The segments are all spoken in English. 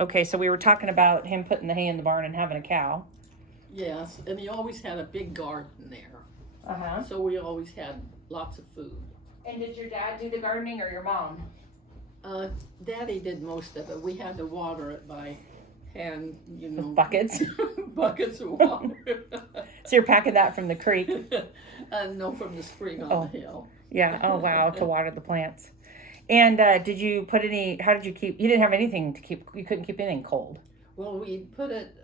Okay, so we were talking about him putting the hay in the barn and having a cow. Yes, and he always had a big garden there. Uh-huh. So we always had lots of food. And did your dad do the gardening or your mom? Daddy did most of it. We had to water it by hand, you know. With buckets? Buckets of water. So you're packing that from the creek? No, from the spring on the hill. Yeah, oh wow, to water the plants. And did you put any, how did you keep, you didn't have anything to keep, you couldn't keep anything cold? Well, we put it,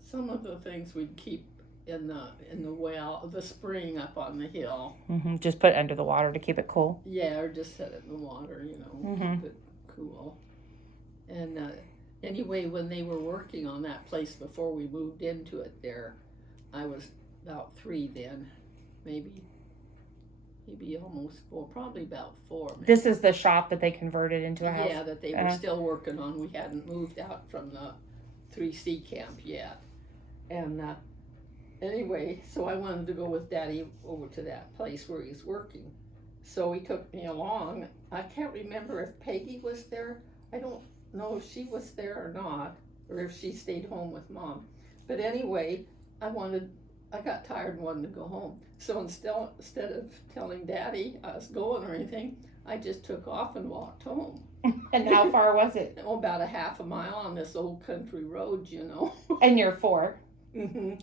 some of the things we'd keep in the well, the spring up on the hill. Mm-hmm. Just put it under the water to keep it cool? Yeah, or just set it in the water, you know, keep it cool. And anyway, when they were working on that place before we moved into it there, I was about 3 then, maybe almost 4, probably about 4. Maybe. This is the shop that they converted into a house? Yeah, that they were still working on. We hadn't moved out from the 3C camp yet. And anyway, so I wanted to go with Daddy over to that place where he's working. So he took me along. I can't remember if Peggy was there. I don't know if she was there or not, or if she stayed home with Mom. But anyway, I got tired and wanted to go home. So instead of telling Daddy I was going or anything, I just took off and walked home. And how far was it? Oh, about a half a mile on this old country road, you know. And you're 4? Mm-hmm.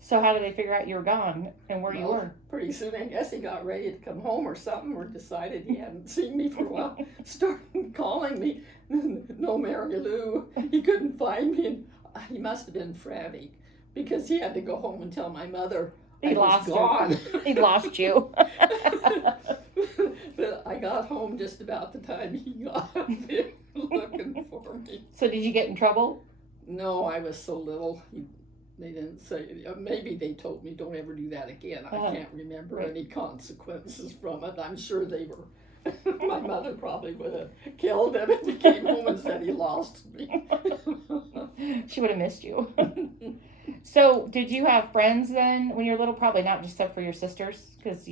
So how did they figure out you were gone and where you were? Pretty soon, I guess he got ready to come home or something, or decided he hadn't seen me for a while. Started calling me, no Mary Lou. He couldn't find me, and he must have been frantic because he had to go home and tell my mother I was gone. He lost you. But I got home just about the time he got there looking for me. So did you get in trouble? No, I was so little. They didn't say, maybe they told me don't ever do that again. I can't remember any consequences from it. I'm sure they were, my mother probably would have killed him if he came home and said he lost me. She would have missed you. So did you have friends then when you were little? Probably not, just except for your sisters, because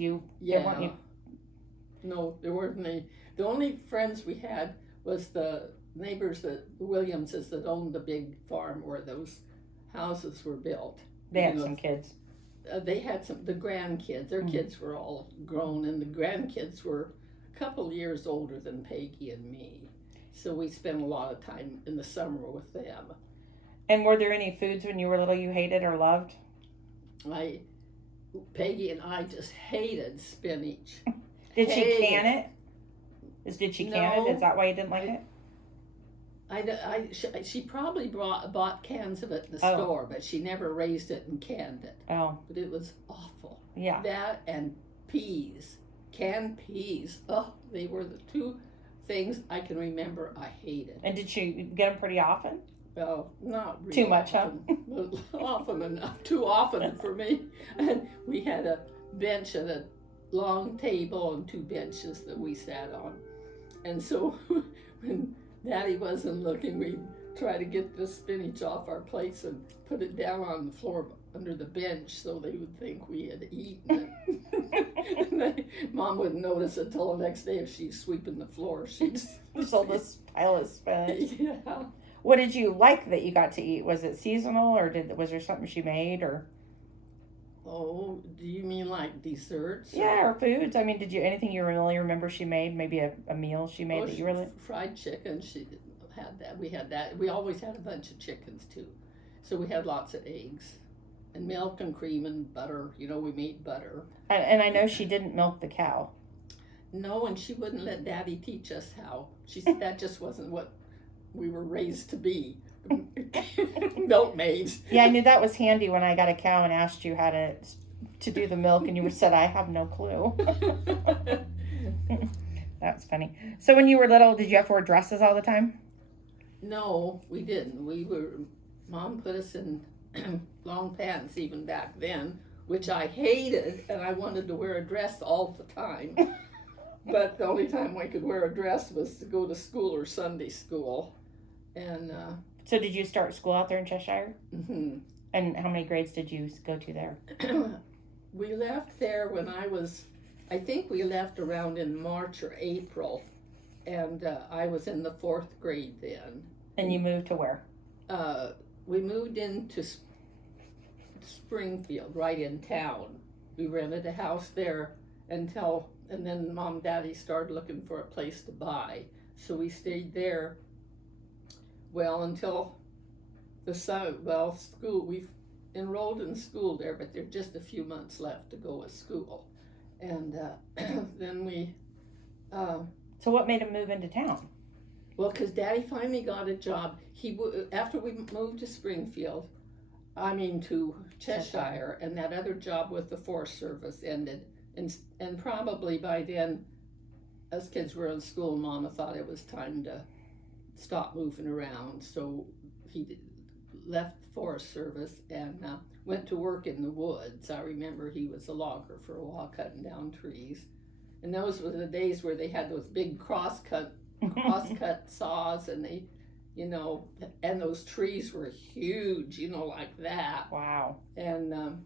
No, there weren't any. The only friends we had was the neighbors, the Williamses, that owned the big farm where those houses were built. They had some kids. They had the grandkids. Their kids were all grown, and the grandkids were a couple years older than Peggy and me. So we spent a lot of time in the summer with them. And were there any foods when you were little you hated or loved? Peggy and I just hated spinach. Did she can it? Did she can it? Is that why you didn't like it? She probably bought cans of it in the store, but she never raised it and canned it. Oh. But it was awful. Yeah. That and peas. Canned peas. Oh, they were the 2 things I can remember I hated. And did she get them pretty often? Well, not really. Too much, often, huh? Often enough. Too often for me. And we had a bench and a long table and 2 benches that we sat on. And so when Daddy wasn't looking, we'd try to get the spinach off our plates and put it down on the floor under the bench so they would think we had eaten it. Mom wouldn't notice it till the next day if she's sweeping the floor. She'd just all this pile of spinach. Yeah. What did you like that you got to eat? Was it seasonal, or was there something she made, or? Oh, do you mean like desserts? Yeah, or foods. I mean, did you anything you really remember she made? Maybe a meal she made that you really? Fried chicken. She had that. We had that. We always had a bunch of chickens too, so we had lots of eggs, and milk and cream and butter. You know, we made butter. And I know she didn't milk the cow. No, and she wouldn't let Daddy teach us how. She said that just wasn't what we were raised to be. Milkmaids. Yeah, I knew that was handy when I got a cow and asked you how to do the milk, and you said, I have no clue. That's funny. So when you were little, did you have to wear dresses all the time? No, we didn't. Mom put us in long pants even back then, which I hated, and I wanted to wear a dress all the time. But the only time I could wear a dress was to go to school or Sunday school. And so did you start school out there in Cheshire? Mm-hmm. And how many grades did you go to there? We left there when I think we left around in March or April, and I was in the 4th grade then. And you moved to where? We moved into Springfield, right in town. We rented a house there and then Mom and Daddy started looking for a place to buy. So we stayed there, well, until school, we've enrolled in school there, but there's just a few months left to go to school. And then we... So what made him move into town? Well, because Daddy finally got a job. After we moved to to Cheshire, and that other job with the Forest Service ended. And probably by then, us kids were in school, Mama thought it was time to stop moving around. So he left the Forest Service and went to work in the woods. I remember he was a logger for a while, cutting down trees. And those were the days where they had those big crosscut saws, and they, and those trees were huge, like that. Wow. And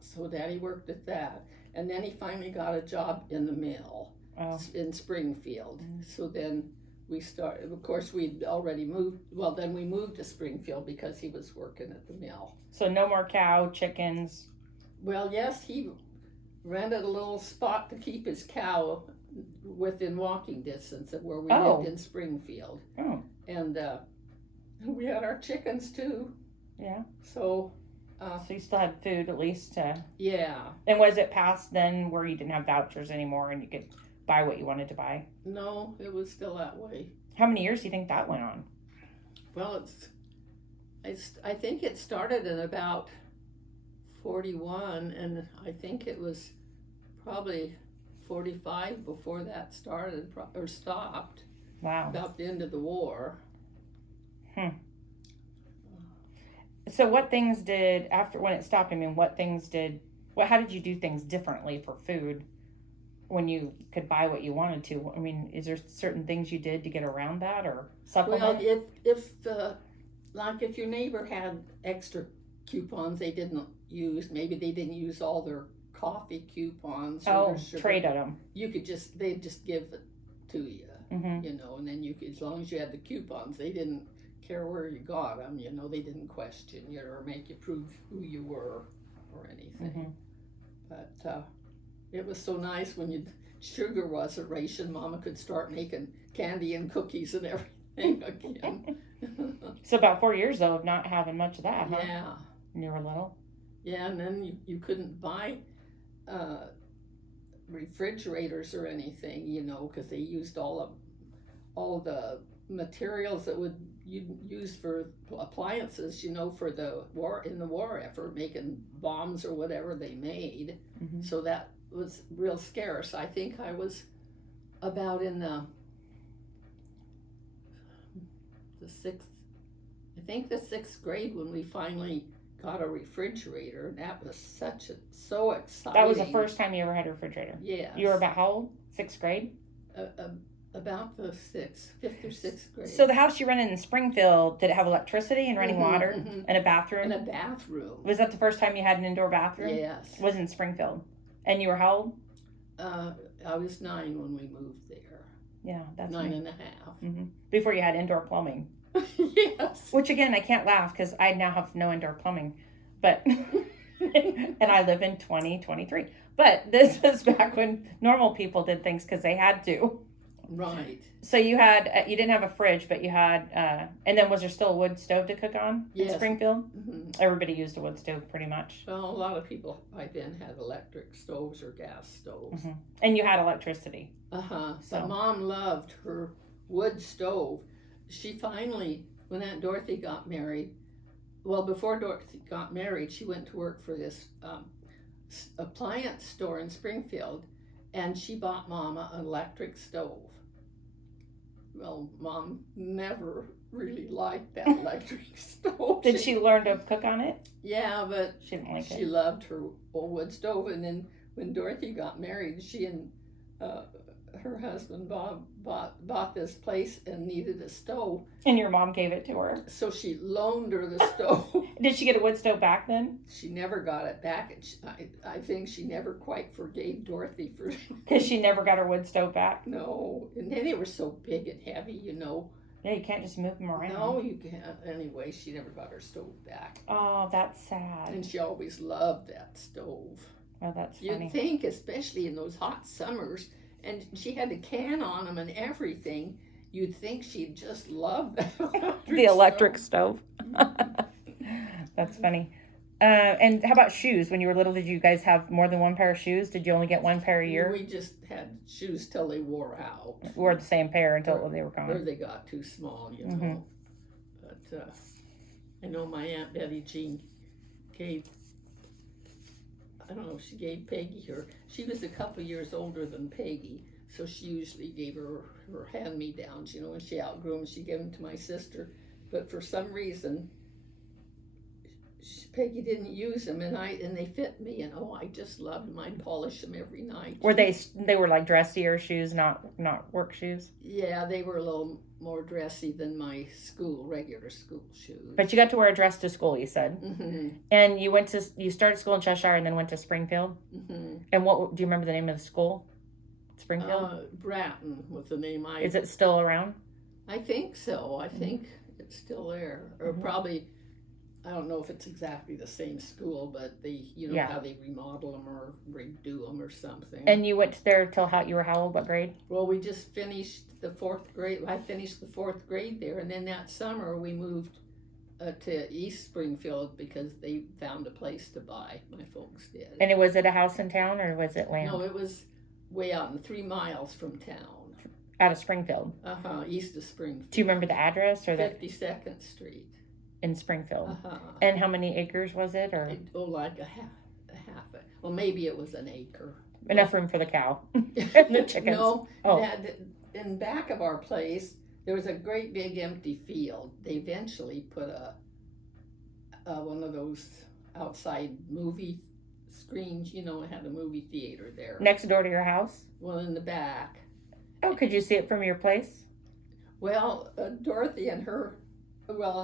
so Daddy worked at that. And then he finally got a job in the mill in Springfield. So then we started, of course, we'd already moved. Well, then we moved to Springfield because he was working at the mill. So no more cow, chickens. Well, yes, he rented a little spot to keep his cow within walking distance of where we lived in Springfield. Oh. And we had our chickens too. Yeah. So you still had food at least to... Yeah. And was it past then where you didn't have vouchers anymore and you could buy what you wanted to buy? No, it was still that way. How many years do you think that went on? Well, I think it started in about 41, and I think it was probably 45 before that started or stopped. Wow. About the end of the war. So what things did, after when it stopped, how did you do things differently for food when you could buy what you wanted to? I mean, is there certain things you did to get around that or supplement? Well, if your neighbor had extra coupons they didn't use, maybe they didn't use all their coffee coupons or their sugar, trade at them. They'd just give it to you, mm-hmm. And then you could, as long as you had the coupons, they didn't care where you got them, they didn't question you or make you prove who you were or anything. Mm-hmm. But it was so nice when sugar wasn't ration, Mama could start making candy and cookies and everything again. So about 4 years though of not having much of that, huh? Yeah. When you were little? Yeah, and then you couldn't buy refrigerators or anything, because they used all the materials that you'd use for appliances, for the war effort, making bombs or whatever they made. Mm-hmm. So that was real scarce. I think I was about in the sixth grade when we finally got a refrigerator, and that was so exciting. That was the first time you ever had a refrigerator? Yes. You were about how old? 6th grade? About the 5th or 6th grade. So the house you rented in Springfield, did it have electricity and running water and a bathroom? And a bathroom. Was that the first time you had an indoor bathroom? Yes. It was in Springfield. And you were how old? I was 9 when we moved there. Yeah, that's 9 me. and a half. Mm-hmm. Before you had indoor plumbing. Yes. Which again, I can't laugh because I now have no indoor plumbing. But, and I live in 2023. But this was back when normal people did things because they had to. Right. So you didn't have a fridge, but you had, and then was there still a wood stove to cook on in Springfield? Mm-hmm. Everybody used a wood stove pretty much. Well, a lot of people by then had electric stoves or gas stoves. Mm-hmm. And you had electricity. So. But Mom loved her wood stove. She finally, when Aunt Dorothy got married, before Dorothy got married, she went to work for this appliance store in Springfield, and she bought Mama an electric stove. Well, Mom never really liked that electric stove. Did she learn to cook on it? Yeah, but she didn't like it. She loved her old wood stove, and then when Dorothy got married, she and her husband Bob bought this place and needed a stove. And your mom gave it to her. So she loaned her the stove. Did she get a wood stove back then? She never got it back. And I think she never quite forgave Dorothy for... Because she never got her wood stove back? No. And then they were so big and heavy, Yeah, you can't just move them around. No, you can't. Anyway, she never got her stove back. Oh, that's sad. And she always loved that stove. Oh, that's funny. You'd think, especially in those hot summers, and she had a can on them and everything, you'd think she'd just love that The electric stove. That's funny. And how about shoes? When you were little, did you guys have more than one pair of shoes? Did you only get one pair a year? We just had shoes till they wore out. Wore the same pair until they were gone. Or they got too small, you know. Mm-hmm. But I know my Aunt Betty Jean gave, I don't know if she gave Peggy her, she was a couple years older than Peggy, so she usually gave her hand-me-downs, you know, when she outgrew them, she gave them to my sister. But for some reason, Peggy didn't use them, and they fit me, and I just loved them. I'd polish them every night. Were they were like dressier shoes, not work shoes? Yeah, they were a little more dressy than my regular school shoes. But you got to wear a dress to school, you said. Mm-hmm. And you started school in Cheshire and then went to Springfield. Mm-hmm. And what do you remember the name of the school? Springfield. Bratton was the name. Is it still around? I think so. I think it's still there, or probably. I don't know if it's exactly the same school, but how they remodel them or redo them or something. And you went there till you were how old? What grade? Well, we just finished the 4th grade. I finished the 4th grade there, and then that summer we moved to East Springfield because they found a place to buy. My folks did. And was it a house in town or was it land? No, it was way out in 3 miles from town. Out of Springfield. East of Springfield. Do you remember the address or 52nd Street. In Springfield. And how many acres was it, or? Like a half. Well, maybe it was an acre. Enough room for the cow and the chickens. No, in back of our place there was a great big empty field. They eventually put one of those outside movie screens. You know, it had a movie theater there. Next door to your house? Well, in the back. Oh, could you see it from your place? Well, Dorothy and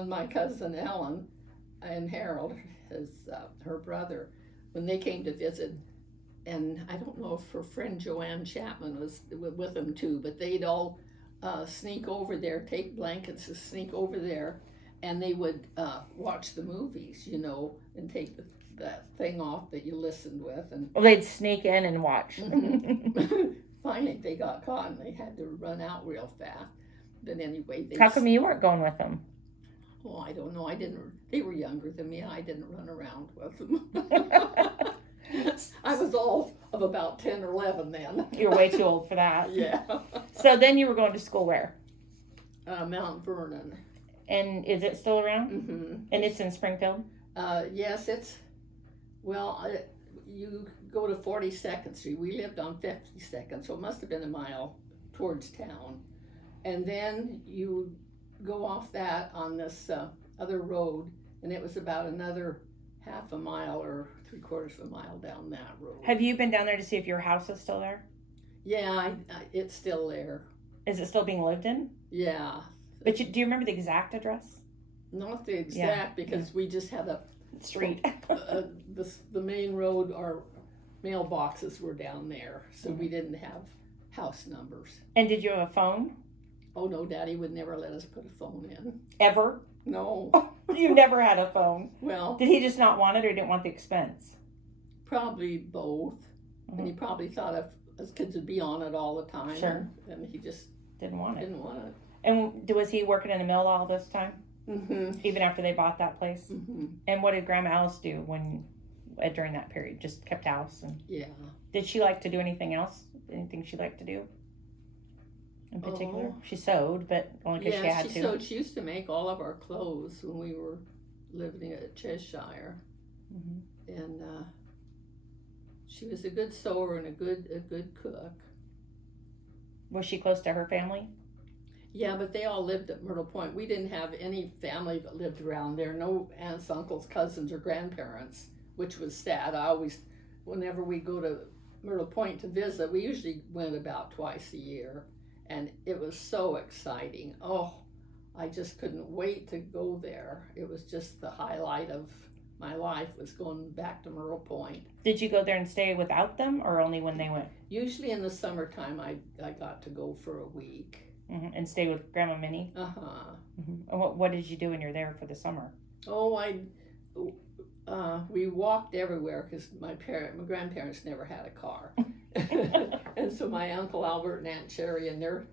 my cousin Ellen and Harold, her brother, when they came to visit, and I don't know if her friend Joanne Chapman was with them too, but they'd all sneak over there, take blankets and sneak over there, and they would watch the movies, you know, and take that thing off that you listened with. And well, they'd sneak in and watch. Finally, they got caught and they had to run out real fast. But anyway, how come you weren't going with them? Oh, I don't know. They were younger than me. I didn't run around with them. I was all of about 10 or 11 then. You're way too old for that. Yeah. So then you were going to school where? Mount Vernon. And is it still around? Mm-hmm. And it's in Springfield? Yes, you go to 42nd Street. We lived on 52nd, so it must have been a mile towards town. And then you go off that on this other road, and it was about another half a mile or 3/4 of a mile down that road. Have you been down there to see if your house is still there? Yeah, it's still there. Is it still being lived in? Yeah. But do you remember the exact address? Not the exact, because we just had a street. The main road, our mailboxes were down there, so we didn't have house numbers. And did you have a phone? Oh, no, Daddy would never let us put a phone in. Ever? No. You never had a phone? Well. Did he just not want it or didn't want the expense? Probably both. Mm-hmm. And he probably thought us kids would be on it all the time. Sure. And he just didn't want it. Didn't want it. And was he working in the mill all this time? Mm-hmm. Even after they bought that place? Mm-hmm. And what did Grandma Alice do during that period? Just kept house? And yeah. Did she like to do anything else? Anything she liked to do? In particular, she sewed, but only because she had to. Yeah, she sewed. She used to make all of our clothes when we were living at Cheshire, and she was a good sewer and a good cook. Was she close to her family? Yeah, but they all lived at Myrtle Point. We didn't have any family that lived around there. No aunts, uncles, cousins, or grandparents, which was sad. Whenever we go to Myrtle Point to visit, we usually went about twice a year. And it was so exciting. Oh, I just couldn't wait to go there. It was just the highlight of my life, was going back to Myrtle Point. Did you go there and stay without them, or only when they went? Usually in the summertime, I got to go for a week. And stay with Grandma Minnie. And what did you do when you're there for the summer? Oh, we walked everywhere because my grandparents never had a car, and so my Uncle Albert and Aunt Cherry and their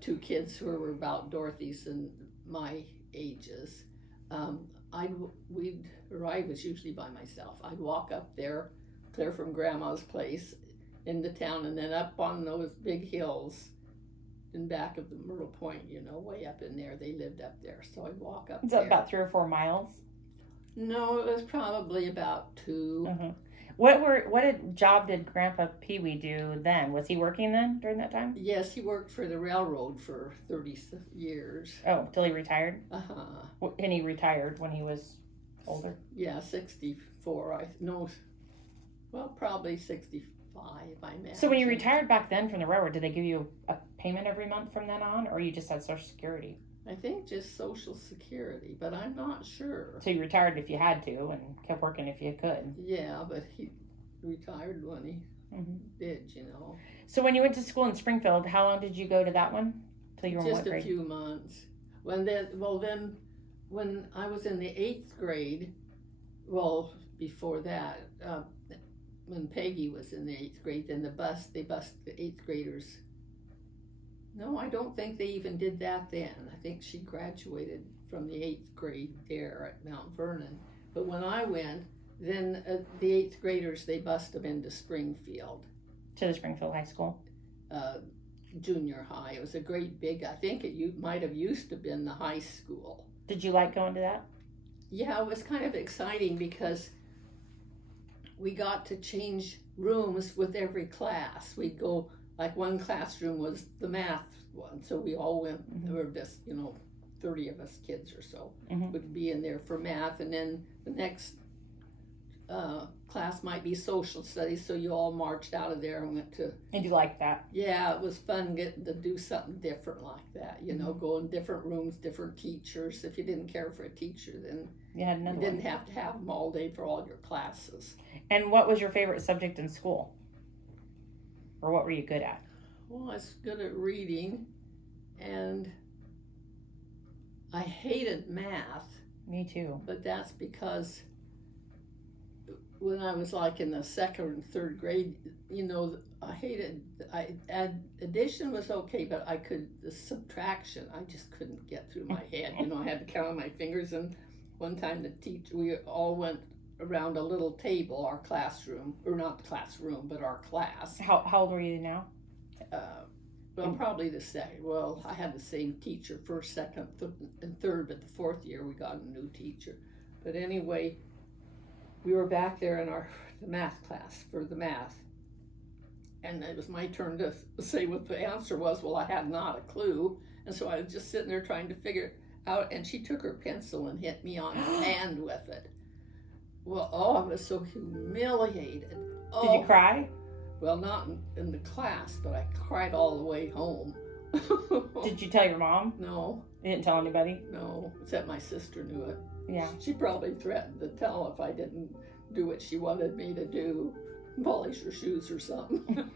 two kids who were about Dorothy's and my ages, I was usually by myself. I'd walk up there, clear from Grandma's place, into town, and then up on those big hills in back of the Myrtle Point, way up in there. They lived up there, so I'd walk up there. Is that about 3 or 4 miles? No, it was probably about 2. What job did Grandpa Pee Wee do then? Was he working then during that time? Yes, he worked for the railroad for 30 years. Oh, till he retired? And he retired when he was older? Yeah, 64. Probably 65, I imagine. So when you retired back then from the railroad, did they give you a payment every month from then on, or you just had Social Security? I think just Social Security, but I'm not sure. So you retired if you had to and kept working if you could. Yeah, but he retired when he did, So when you went to school in Springfield, how long did you go to that one? Till you were in what grade? Just a few months. Then when I was in the 8th grade, before that, when Peggy was in the 8th grade, then they bused the 8th graders. No, I don't think they even did that then. I think she graduated from the 8th grade there at Mount Vernon. But when I went, then the 8th graders, they bused them into Springfield. To the Springfield High School? Junior high. It was a great big, I think it might have used to been the high school. Did you like going to that? Yeah, it was kind of exciting because we got to change rooms with every class. We'd go, like one classroom was the math one, so we all went, there were just, 30 of us kids or so would be in there for math, and then the next class might be social studies, so you all marched out of there and went to... And you liked that? Yeah, it was fun getting to do something different like that, go in different rooms, different teachers. If you didn't care for a teacher, then you didn't have to have them all day for all your classes. And what was your favorite subject in school? Or what were you good at? Well, I was good at reading, and I hated math. Me too. But that's because when I was like in the 2nd and 3rd grade, addition was okay, but the subtraction, I just couldn't get through my head. I had to count on my fingers, and one time we all went around a little table, our classroom, or not the classroom, but our class. How old were you now? Probably the same. Well, I had the same teacher, 1st, 2nd, and 3rd, but the 4th year we got a new teacher. But anyway, we were back there in the math class for the math, and it was my turn to say what the answer was. Well, I had not a clue, and so I was just sitting there trying to figure it out, and she took her pencil and hit me on the hand with it. Well, I was so humiliated. Did you cry? Well, not in the class, but I cried all the way home. Did you tell your mom? No. You didn't tell anybody? No, except my sister knew it. Yeah. She probably threatened to tell if I didn't do what she wanted me to do, polish her shoes or something.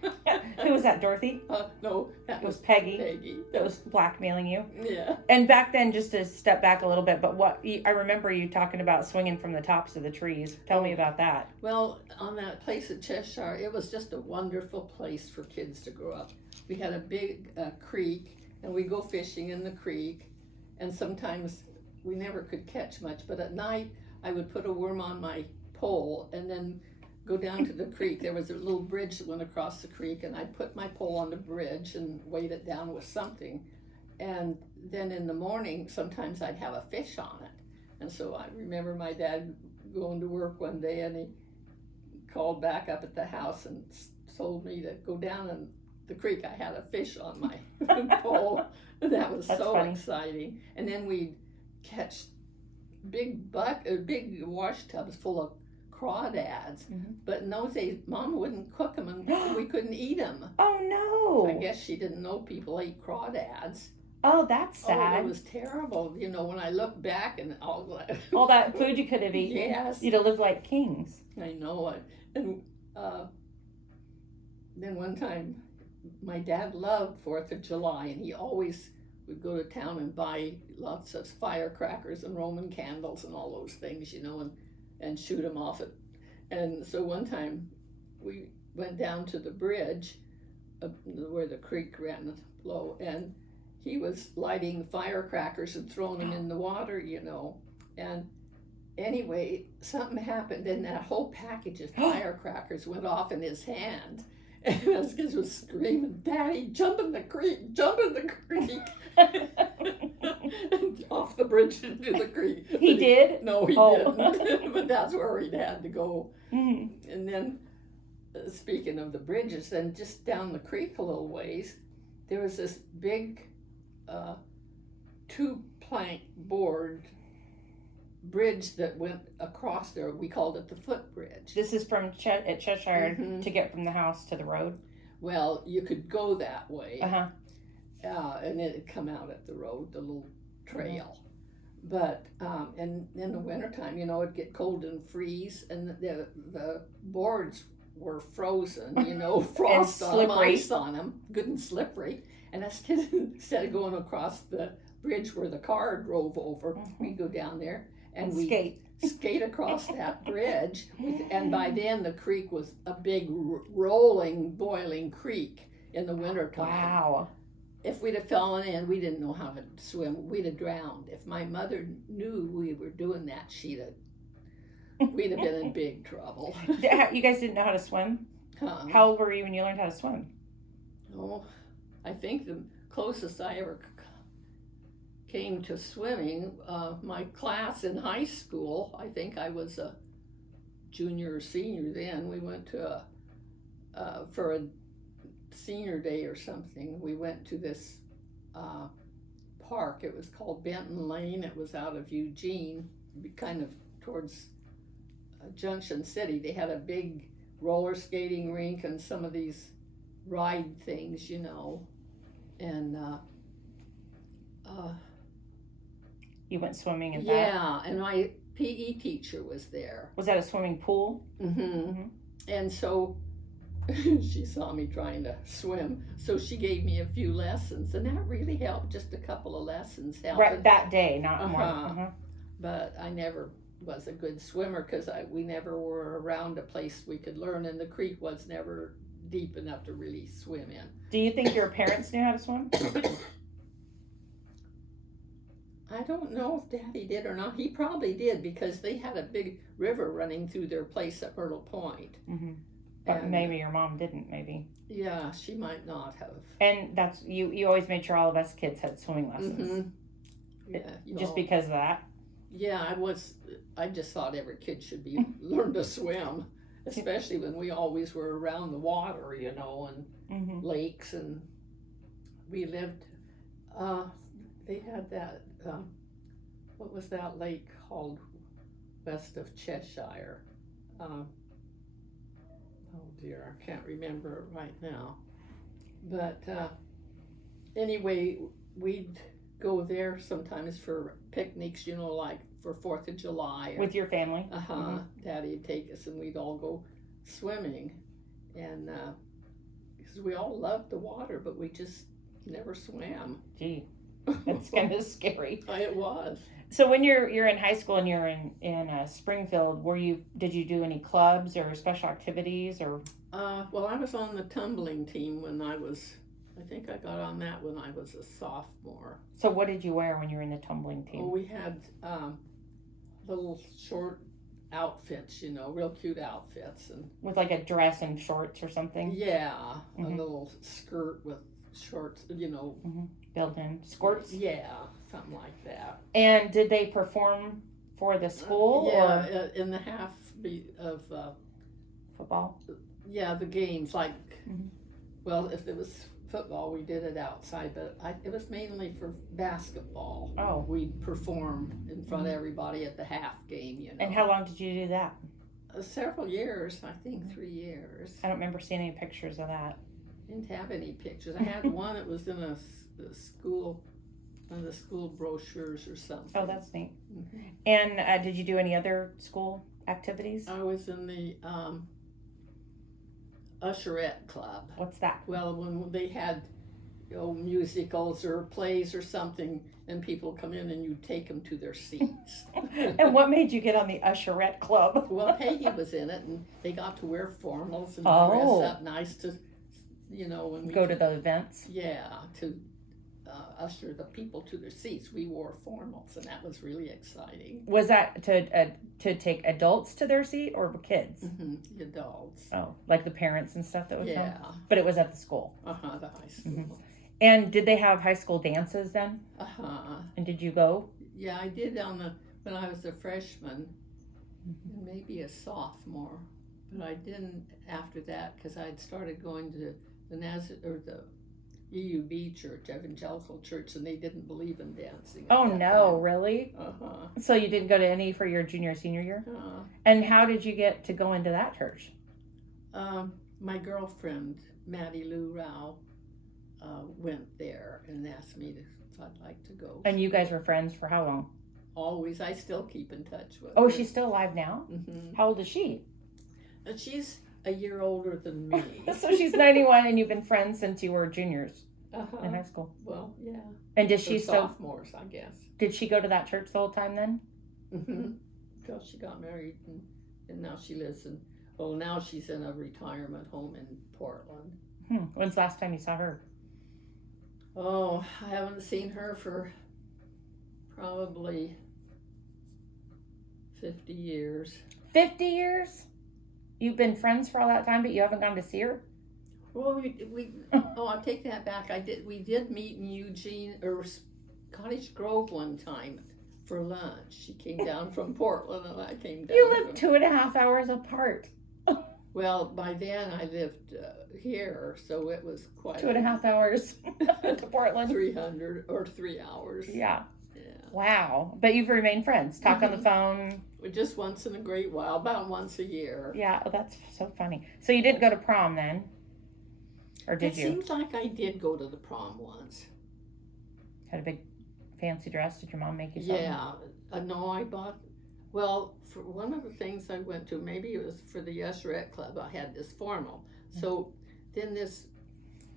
Who was that, Dorothy? No, that was Peggy. Peggy. That was blackmailing you? Yeah. And back then, just to step back a little bit, but I remember you talking about swinging from the tops of the trees. Tell me about that. Well, on that place at Cheshire, it was just a wonderful place for kids to grow up. We had a big creek, and we'd go fishing in the creek, and sometimes we never could catch much, but at night I would put a worm on my pole and then go down to the creek. There was a little bridge that went across the creek, and I'd put my pole on the bridge and weight it down with something, and then in the morning sometimes I'd have a fish on it. And so I remember my dad going to work one day, and he called back up at the house and told me to go down in the creek. I had a fish on my pole. That was so funny. Exciting. And then we'd catch big wash tubs full of crawdads, but in those days Mom wouldn't cook them, and we couldn't eat them. Oh no! I guess she didn't know people ate crawdads. Oh, that's sad. Oh, it was terrible. When I look back and all that food you could have eaten. Yes, you'd have lived like kings. I know it. And then one time my dad loved 4th of July, and he always would go to town and buy lots of firecrackers and Roman candles and all those things, and shoot them off it. And so one time we went down to the bridge where the creek ran low, and he was lighting firecrackers and throwing them in the water, And anyway, something happened, and that whole package of firecrackers went off in his hand. And his kids was screaming, "Daddy, jump in the creek, jump in the creek." And off the bridge into the creek. He did? No, he didn't. But that's where he'd had to go. Mm-hmm. And then, speaking of the bridges, then just down the creek a little ways, there was this big 2-plank board bridge that went across there. We called it the footbridge. This is from at Cheshire to get from the house to the road? Well, you could go that way. Uh-huh. And it'd come out at the road, the little trail. But and in the wintertime, it'd get cold and freeze, and the boards were frozen, frost on them, ice on them, good and slippery. And us kids, instead of going across the bridge where the car drove over, we'd go down there and we'd skate across that bridge. And by then the creek was a big rolling, boiling creek in the wintertime. Wow. If we'd have fallen in, we didn't know how to swim. We'd have drowned. If my mother knew we were doing that, we'd have been in big trouble. You guys didn't know how to swim? How old were you when you learned how to swim? Oh, I think the closest I ever came to swimming, my class in high school, I think I was a junior or senior then, we went to for a senior day or something, we went to this park. It was called Benton Lane. It was out of Eugene, kind of towards Junction City. They had a big roller skating rink and some of these ride things, and you went swimming in that? Yeah, and my PE teacher was there. Was that a swimming pool? And so she saw me trying to swim, so she gave me a few lessons, and that really helped. Just a couple of lessons helped. Right, that day, not more. But I never was a good swimmer because we never were around a place we could learn, and the creek was never deep enough to really swim in. Do you think your parents knew how to swim? I don't know if Daddy did or not. He probably did because they had a big river running through their place at Myrtle Point. But maybe your mom didn't, maybe. Yeah, she might not have. And that's, you always made sure all of us kids had swimming lessons. Yeah. Just because of that? Yeah, I just thought every kid should learn to swim, especially when we always were around the water, and lakes, and we lived, they had that, what was that lake called west of Cheshire? Oh dear, I can't remember it right now. But anyway, we'd go there sometimes for picnics, like for 4th of July. With your family? Daddy'd take us and we'd all go swimming. And because we all loved the water, but we just never swam. Gee, that's kind of scary. It was. So when you're in high school and you're in Springfield, did you do any clubs or special activities or? Well, I was on the tumbling team I think I got on that when I was a sophomore. So what did you wear when you were in the tumbling team? Well, we had little short outfits, real cute outfits, and with like a dress and shorts or something. Yeah, a little skirt with shorts, built in skirts. Yeah, something like that. And did they perform for the school? Or? In the half of football. Yeah, the games, like well, if it was football, we did it outside, but it was mainly for basketball. Oh, we'd perform in front of everybody at the half game. And how long did you do that? Several years, I think 3 years. I don't remember seeing any pictures of that. Didn't have any pictures. I had one that was in a school, one of the school brochures or something. Oh, that's neat. And did you do any other school activities? I was in the usherette club. What's that? Well, when they had musicals or plays or something, and people come in and you take them to their seats. And what made you get on the usherette club? Well, Peggy was in it, and they got to wear formals and Oh. dress up nice to, when we Go to the events. Yeah, to usher the people to their seats. We wore formals, and that was really exciting. Was that to take adults to their seat or kids? The adults. Oh, like the parents and stuff that would Yeah. come? But it was at the school. The high school. Mhm. And did they have high school dances then? And did you go? Yeah, I did when I was a freshman, and maybe a sophomore, but I didn't after that because I'd started going to the EUB church, Evangelical Church, and they didn't believe in dancing. Oh no, really? Uh-huh. So you didn't go to any for your junior or senior year? Uh-huh. And how did you get to go into that church? My girlfriend, Maddie Lou Rao, went there and asked me if I'd like to go. And you guys were friends for how long? Always. I still keep in touch with Oh, her. she's still alive now? Mm-hmm. How old is she? And she's a year older than me. So she's 91 and you've been friends since you were juniors in Uh-huh. high school. Well, yeah. And did Or she sophomores, I guess. did she go to that church the whole time then? Mm-hmm. Until she got married, and now she lives now she's in a retirement home in Portland. When's the last time you saw her? Oh, I haven't seen her for probably 50 years. 50 years? You've been friends for all that time, but you haven't gone to see her? Well, I take that back. We did meet in Eugene or Cottage Grove one time for lunch. She came down from Portland, and I came down. You live 2.5 hours apart. Well, by then I lived here, so it was quite 2.5 hours to Portland. 300 or 3 hours. Yeah. Yeah. Wow. But you've remained friends. Talk on the phone. Just once in a great while, about once a year. Yeah. Oh, that's so funny. So you didn't go to prom then? Or did It you? seems like I did go to the prom once. Had a big fancy dress? Did your mom make you something? Yeah. No, I bought. Well, for one of the things I went to, maybe it was for the Usherette Club, I had this formal. So then this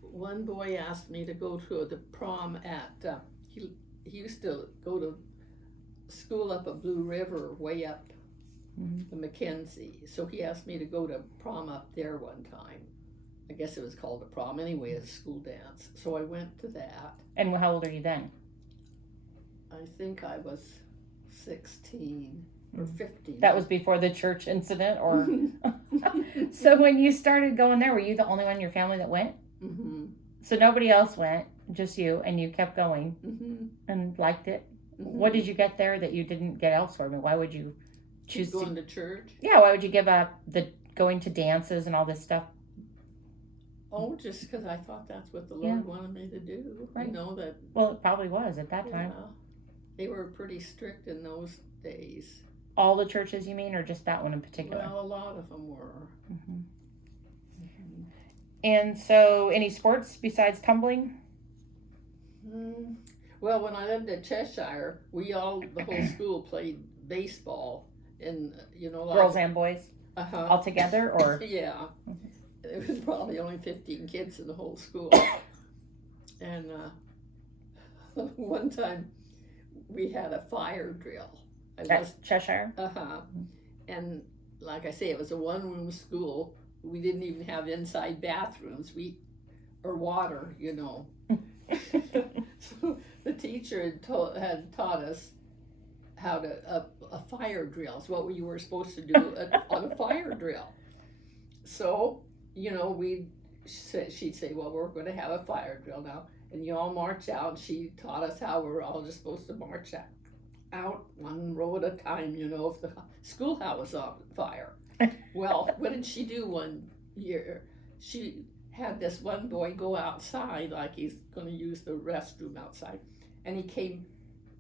one boy asked me to go to the prom at, he used to go to school up at Blue River, way up the Mackenzie. So he asked me to go to prom up there one time. I guess it was called a prom anyway, a school dance. So I went to that. And how old are you then? I think I was 16 or 15. That was before the church incident, or? So when you started going there, were you the only one in your family that went? Mm-hmm. So nobody else went, just you, and you kept going Mm-hmm. and liked it? Mm-hmm. What did you get there that you didn't get elsewhere? I mean, why would you choose going to church? Yeah, why would you give up the going to dances and all this stuff? Oh, just because I thought that's what the Lord wanted me to do. Right. You know that. Well, it probably was at that time. They were pretty strict in those days. All the churches, you mean, or just that one in particular? Well, a lot of them were. Mm-hmm. And so, any sports besides tumbling? Well, when I lived at Cheshire, the whole school played baseball, and Girls and boys all together, or? Yeah. There was probably only 15 kids in the whole school. And one time we had a fire drill. At Cheshire? And like I say, it was a one-room school. We didn't even have inside bathrooms or water, So the teacher had taught us how to a fire drill. It's what you were supposed to do on a fire drill. So she'd say, well, we're going to have a fire drill now, and you all march out. She taught us how we're all just supposed to march out one row at a time, if the schoolhouse was on fire. Well, what did she do one year? She had this one boy go outside, like he's going to use the restroom outside, and he came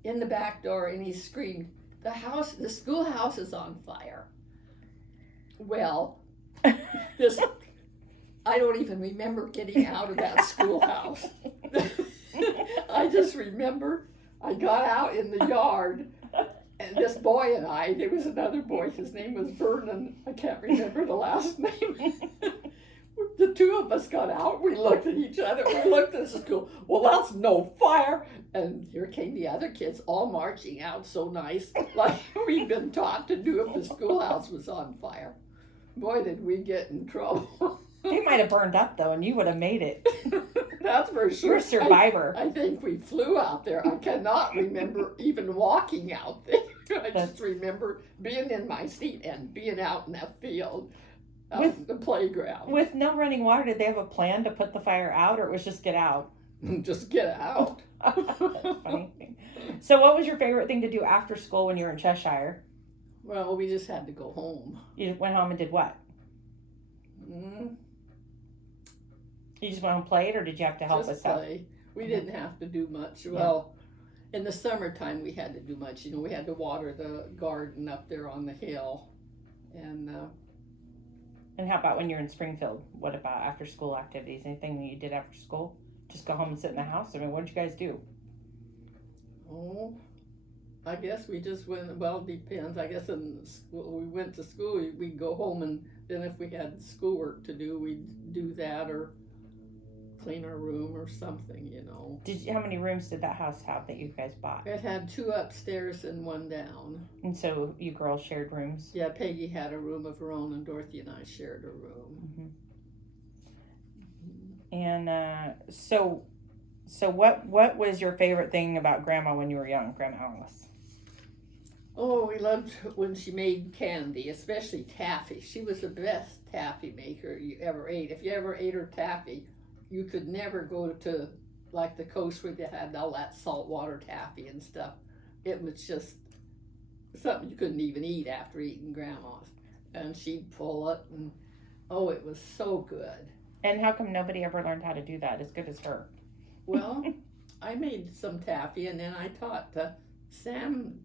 in the back door and he screamed, the schoolhouse is on fire. Well, I don't even remember getting out of that schoolhouse. I just remember I got out in the yard, and this boy and there was another boy, his name was Vernon, I can't remember the last name. the two of us got out. We looked at each other. We looked at the school. Well, that's no fire. And here came the other kids all marching out so nice, like we'd been taught to do if the schoolhouse was on fire. Boy, did we get in trouble. They might have burned up though, and you would have made it. That's for sure. You're a survivor. I think we flew out there. I cannot remember even walking out there. I just remember being in my seat and being out in that field, with the playground. With no running water, did they have a plan to put the fire out, or it was just get out? Just get out. That's funny. So what was your favorite thing to do after school when you were in Cheshire? Well, we just had to go home. You went home and did what? You just went home and played, or did you have to help with stuff? Play. We didn't have to do much. Well, in the summertime we had to do much. You know, we had to water the garden up there on the hill. And how about when you're in Springfield? What about after school activities? Anything that you did after school? Just go home and sit in the house? I mean, what did you guys do? Oh, I guess we just went, well, it depends. I guess in school, we went to school, we'd go home, and then if we had schoolwork to do, we'd do that or clean our room or something, you know. How many rooms did that house have that you guys bought? It had 2 upstairs and 1 down. And so you girls shared rooms? Yeah, Peggy had a room of her own, and Dorothy and I shared a room. And so what was your favorite thing about Grandma when you were young, Grandma Alice? Oh, we loved when she made candy, especially taffy. She was the best taffy maker you ever ate. If you ever ate her taffy, you could never go to like the coast where they had all that saltwater taffy and stuff. It was just something you couldn't even eat after eating Grandma's. And she'd pull it, and oh, it was so good. And how come nobody ever learned how to do that as good as her? Well, I made some taffy, and then I taught Sam,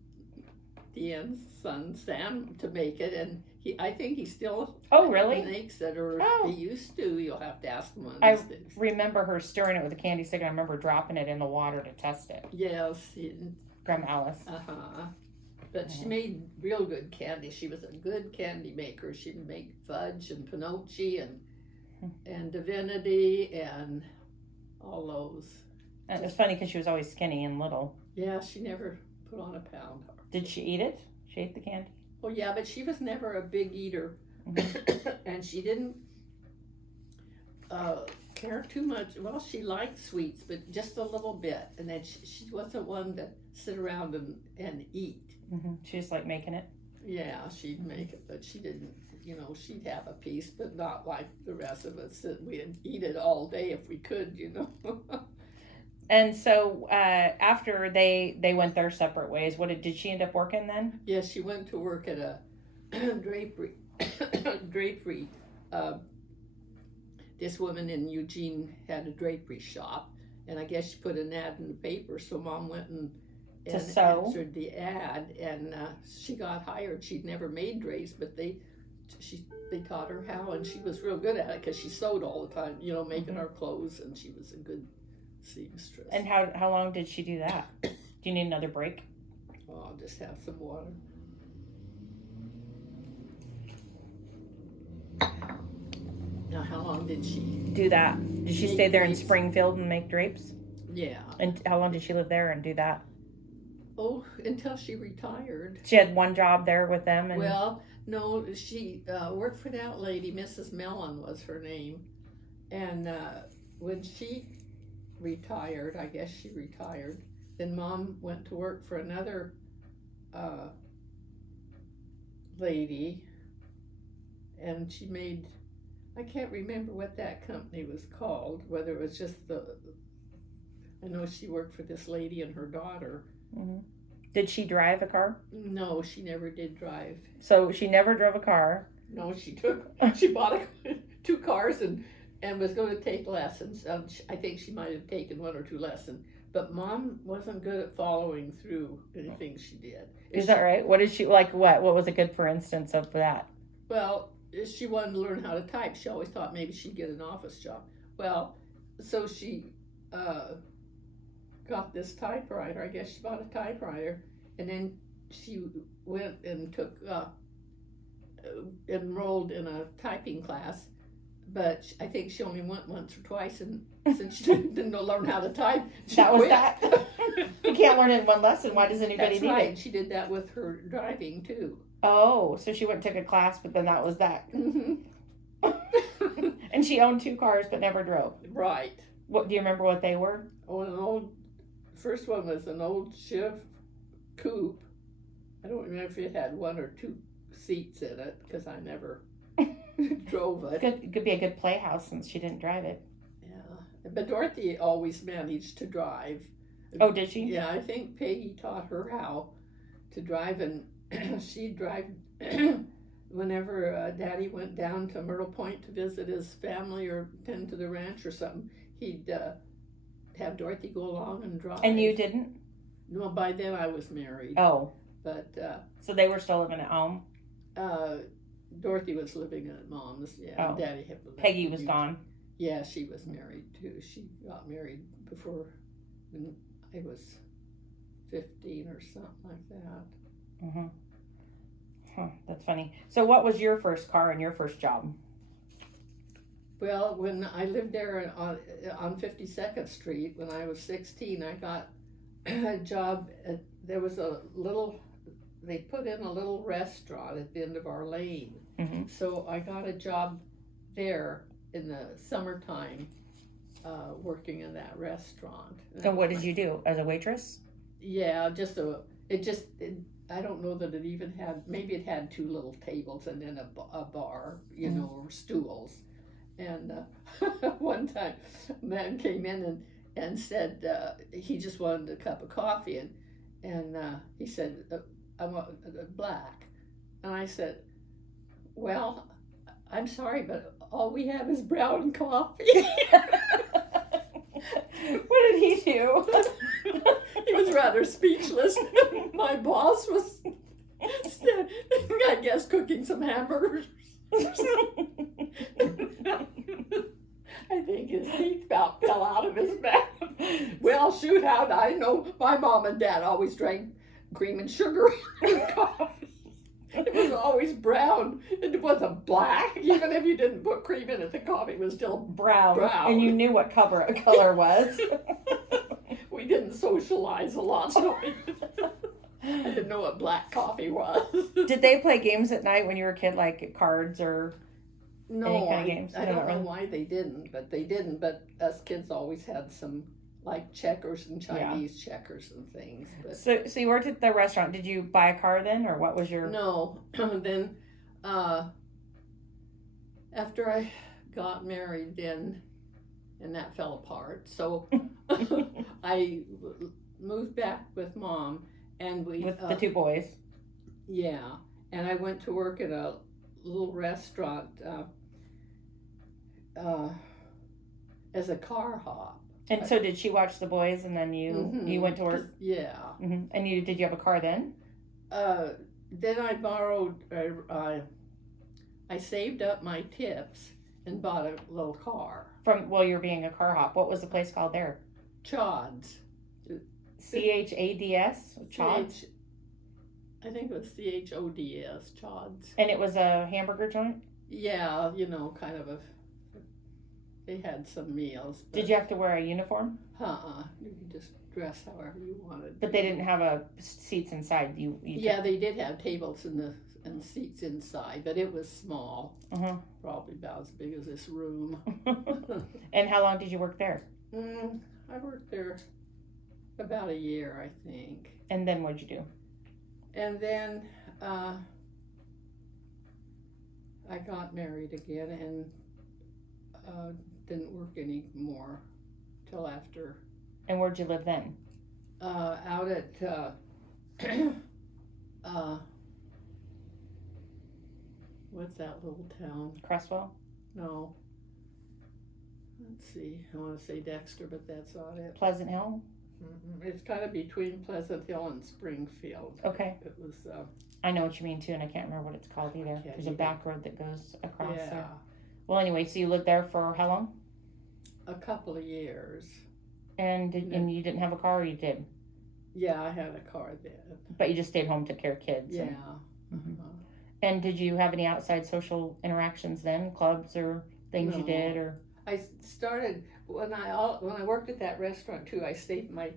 Deanne's son, Sam, to make it, and I think he still makes it, or he used to. You'll have to ask him one of these days. Remember her stirring it with a candy stick, and I remember dropping it in the water to test it. Yes. Grandma Alice. But she made real good candy. She was a good candy maker. She'd make fudge and pinoche and divinity and all those. And it was funny because she was always skinny and little. Yeah, she never put on a pound. Did she eat it? She ate the candy? Oh, yeah, but she was never a big eater. And she didn't care too much. Well, she liked sweets, but just a little bit. And then she wasn't one to sit around and eat. She just liked making it? Yeah, she'd make it, but she didn't. You know, she'd have a piece, but not like the rest of us. We'd eat it all day if we could, you know. And so after they went their separate ways, did she end up working then? Yeah, she went to work at a drapery. This woman in Eugene had a drapery shop, and I guess she put an ad in the paper, so Mom went and answered the ad, and she got hired. She'd never made drapes, but they taught her how, and she was real good at it because she sewed all the time, you know, making our clothes, and she was a good seamstress. And how long did she do that? Do you need another break? Oh, I'll just have some water. Now, how long did she do that? Did she stay there in Springfield and make drapes? Yeah. And how long did she live there and do that? Oh, until she retired. She had one job there with them? And... Well, no, she worked for that lady. Mrs. Mellon was her name. And when she retired, I guess she retired, then Mom went to work for another lady. And she made, I can't remember what that company was called, whether it was just I know she worked for this lady and her daughter. Did she drive a car? No, she never did drive. So she never drove a car? No, she bought 2 cars and was going to take lessons. I think she might have taken 1 or 2 lessons. But Mom wasn't good at following through anything she did. Is that right? What did she, like what? What was a good for instance of that? Well, she wanted to learn how to type. She always thought maybe she'd get an office job. Well, so she got this typewriter. I guess she bought a typewriter, and then she went and took enrolled in a typing class but I think she only went once or twice, and since she didn't learn how to type, she That was quit. that. You can't learn it in one lesson. Why does anybody That's need right. it? She did that with her driving too. Oh, so she went and took a class, but then that was that. Mm-hmm. And she owned 2 cars, but never drove. Right. What do you remember? What they were? Oh, first one was an old Chev coupe. I don't remember if it had 1 or 2 seats in it because I never drove it. It could be a good playhouse since she didn't drive it. Yeah, but Dorothy always managed to drive. Oh, did she? Yeah, I think Peggy taught her how to drive, and she'd drive whenever Daddy went down to Myrtle Point to visit his family or tend to the ranch or something. He'd have Dorothy go along and drive. And you didn't? No, by then I was married. Oh. But so they were still living at home? Dorothy was living at Mom's. Yeah, Oh. Daddy had. Peggy was gone. Yeah, she was married too. She got married before when I was 15 or something like that. Mm-hmm. Huh, that's funny. So what was your first car and your first job? Well, when I lived there on 52nd Street, when I was 16, I got a job. There was a little, they put in a little restaurant at the end of our lane. Mm-hmm. So I got a job there in the summertime, working in that restaurant. And what did you do? As a waitress? Yeah, I don't know that it even had, maybe it had 2 little tables and then a bar, you know, or stools. And one time a man came in and said he just wanted a cup of coffee, and he said, I want black. And I said, well, I'm sorry, but all we have is brown coffee. What did he do? He was rather speechless. My boss was, I guess, cooking some hamburgers. I think his teeth about fell out of his mouth. Well, shoot, how'd I know? My mom and dad always drank cream and sugar in coffee. It was always brown. It wasn't black. Even if you didn't put cream in it, the coffee was still brown. brown. And you knew what color was. We didn't socialize a lot, so I didn't know what black coffee was. Did they play games at night when you were a kid, like cards or no, any kind of games? I don't know why they didn't, but they didn't. But us kids always had some, like checkers and Chinese checkers and things. But so you worked at the restaurant. Did you buy a car then, or what was your? No. Then after I got married, then and that fell apart. So I moved back with Mom, and we with the 2 boys. Yeah, and I went to work at a little restaurant as a car hop. And so did she watch the boys, and then you went to work? Yeah. Mm-hmm. And did you have a car then? Then I borrowed. I saved up my tips and bought a little car. From while you were being a car hop. What was the place called there? Chod's. CHADS? Chod's? I think it was CHODS. Chod's. And it was a hamburger joint? Yeah, you know, kind of they had some meals. Did you have to wear a uniform? You could just dress however you wanted. But they didn't have seats inside. Yeah, they did have tables and seats inside, but it was small. Uh-huh. Probably about as big as this room. And how long did you work there? I worked there about a year, I think. And then what'd you do? And then I got married again and didn't work anymore till after. And where'd you live then? Out at what's that little town? Cresswell? No. Let's see. I want to say Dexter, but that's not it. Pleasant Hill? It's kind of between Pleasant Hill and Springfield. Okay. It was. I know what you mean too, and I can't remember what it's called either. There's a back road that goes across there. Well, anyway, so you lived there for how long? A couple of years. And and you didn't have a car, or you did? Yeah, I had a car then. But you just stayed home, took care of kids. Yeah. And did you have any outside social interactions then, clubs or things you No. did, or I started when I worked at that restaurant too. I saved my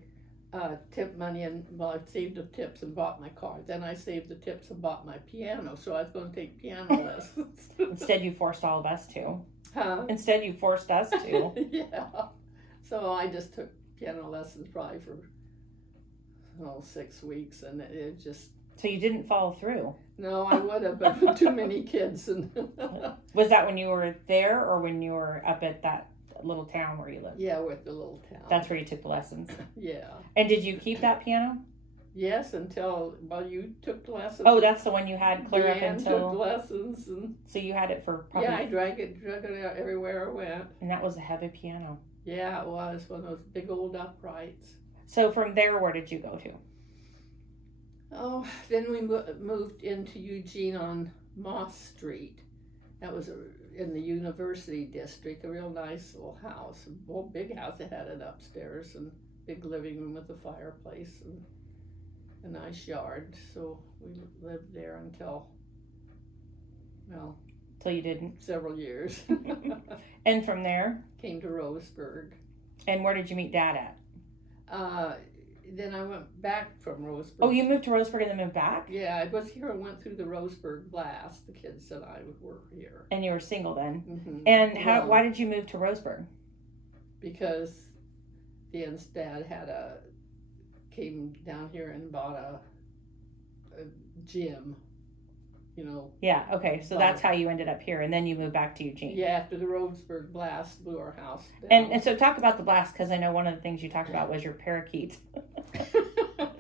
tip money and I saved the tips and bought my car. Then I saved the tips and bought my piano. So I was going to take piano lessons. instead you forced all of us to. Huh? Instead you forced us to. Yeah. So I just took piano lessons probably for 6 weeks, and it just. So you didn't follow through. No, I would have, but too many kids. And Was that when you were there, or when you were up at that little town where you lived? yeah, with the little town. That's where you took the lessons. Yeah. And did you keep that piano? Yes, until you took the lessons. Oh, that's the one you had clear up Dan until. took lessons, and So you had it for probably. yeah, I drug it out everywhere I went. And that was a heavy piano. Yeah, it was one of those big old uprights. So from there, where did you go to? Oh, then we moved into Eugene on Moss Street. That was in the University District, a real nice little house, a whole big house. It had an upstairs and big living room with a fireplace and a nice yard. So we lived there until, well, Till you didn't. several years. And from there, Came to Roseburg. and where did you meet Dad at? Then I went back from Roseburg. Oh, you moved to Roseburg and then moved back? Yeah, I was here and went through the Roseburg blast. The kids and I were here. And you were single then. Mm-hmm. And Well, why did you move to Roseburg? Because Dan's dad came down here and bought a gym, Yeah, okay, so that's how you ended up here, and then you moved back to Eugene. Yeah, after the Roseburg blast blew our house down. And so talk about the blast, because I know one of the things you talked about was your parakeet.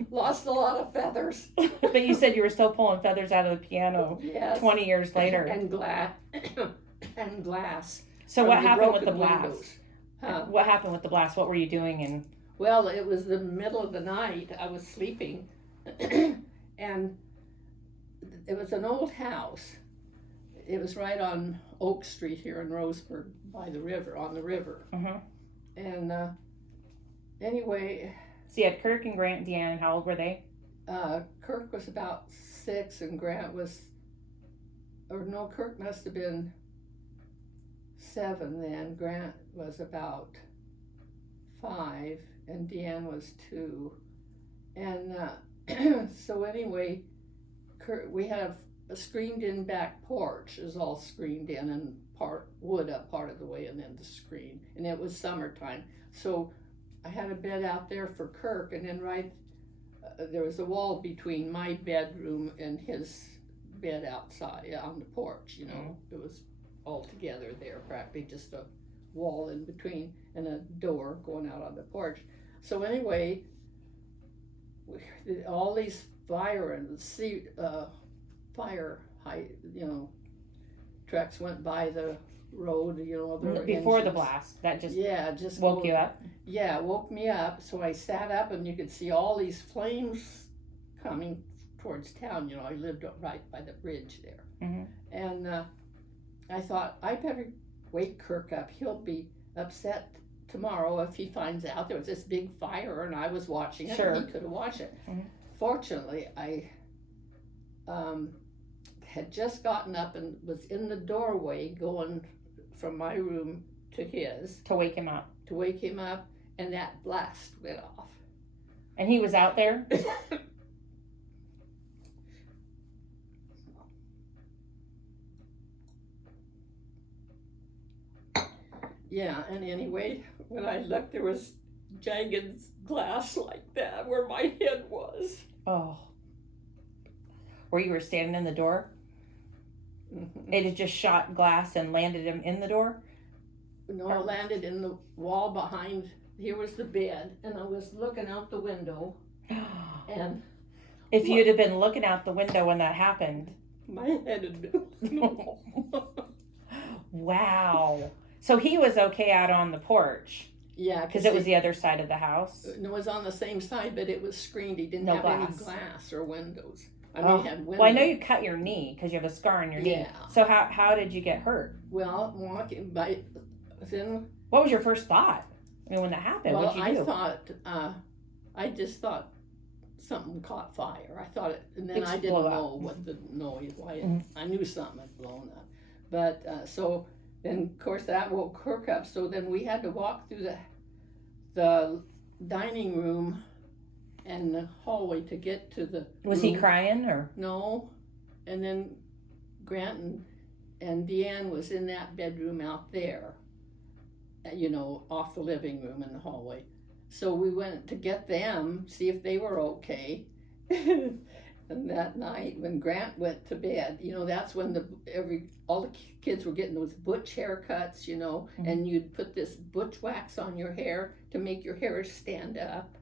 Lost a lot of feathers. But you said you were still pulling feathers out of the piano Yes. 20 years later. And glass. And glass. So from what the happened with the broken blast? windows. Huh? What happened with the blast? What were you doing? And Well, it was the middle of the night. I was sleeping, and it was an old house. It was right on Oak Street here in Roseburg, by the river, on the river. And anyway, so you had Kirk and Grant, Deanne, and how old were they? Kirk was about 6, and Grant was, Kirk must have been 7 then. Grant was about 5, and Deanne was 2. And so anyway, we had a screened-in back porch. It was all screened in and wood up part of the way, and then the screen. And it was summertime, so I had a bed out there for Kirk, and then there was a wall between my bedroom and his bed outside on the porch. It was all together there, practically just a wall in between and a door going out on the porch. So anyway, all these trucks went by the road. Before the blast, that just woke you up? Yeah, it woke me up. So I sat up, and you could see all these flames coming towards town. I lived right by the bridge there. Mm-hmm. And I thought, I better wake Kirk up. He'll be upset tomorrow if he finds out there was this big fire and I was watching it. Sure. And he could have watched it. Mm-hmm. Fortunately, I had just gotten up and was in the doorway going from my room to his. To wake him up. And that blast went off. And he was out there? Yeah, and anyway, when I looked, there was jagged glass like that where my head was. Oh. Where you were standing in the door? Mm-hmm. It had just shot glass and landed him in the door? No, it landed in the wall behind. Here was the bed, and I was looking out the window, and if you'd have been looking out the window when that happened. My head had been. Wow. So he was okay out on the porch. Yeah, because it was the other side of the house. It was on the same side, but it was screened. He didn't No have glass. any glass or windows. He had windows. Well, I know you cut your knee because you have a scar on your knee. Yeah. So how did you get hurt? Well, walking by, then. What was your first thought? I mean, when that happened, Well, what'd you do? I just thought something caught fire. I thought it, and then I Explode didn't up. know what the noise. Why Mhm. I knew something had blown up, but so And of course that woke Kirk up. So then we had to walk through the dining room and the hallway to get to the Was room. he crying or? No. And then Grant and Deanne was in that bedroom out there, off the living room in the hallway. So we went to get them, see if they were okay. And that night when Grant went to bed, that's when all the kids were getting those butch haircuts, Mm-hmm. and you'd put this butch wax on your hair to make your hair stand up.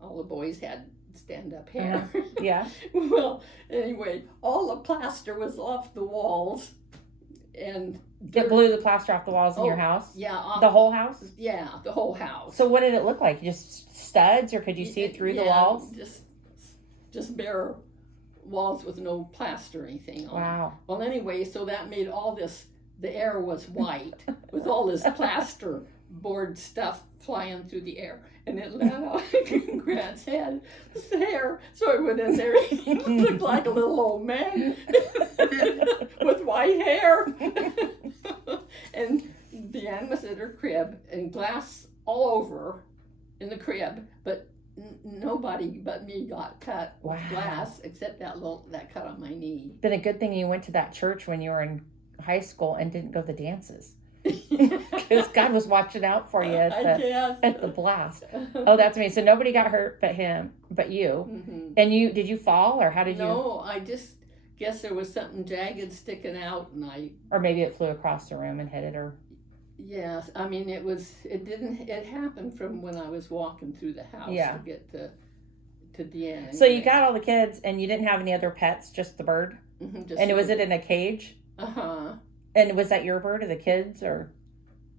All the boys had stand up hair. Yeah. Well, anyway, all the plaster was off the walls, and It blew the plaster off the walls in your house? Yeah. The whole house? Yeah, the whole house. So what did it look like? Just studs, or could you see through the walls? Just bare walls with no plaster or anything on. Wow. Well, anyway, so that made the air was white with all this plaster board stuff flying through the air, and it let out Grant's hair. So I went in there. He looked like a little old man with white hair. And Deanne was at her crib, and glass all over in the crib, but nobody but me got cut with glass, except that cut on my knee. Been a good thing you went to that church when you were in high school and didn't go to the dances, because God was watching out for you at the blast. Oh, that's amazing. So nobody got hurt but you. Mm-hmm. And did you fall, or how did you? No, I just guess there was something jagged sticking out, and or maybe it flew across the room and hit it, or. Yes, I mean it happened from when I was walking through the house to get to Deanne. Anyway. So you got all the kids, and you didn't have any other pets, just the bird? Mm-hmm, and was it in a cage? Uh-huh. And was that your bird, or the kids, or?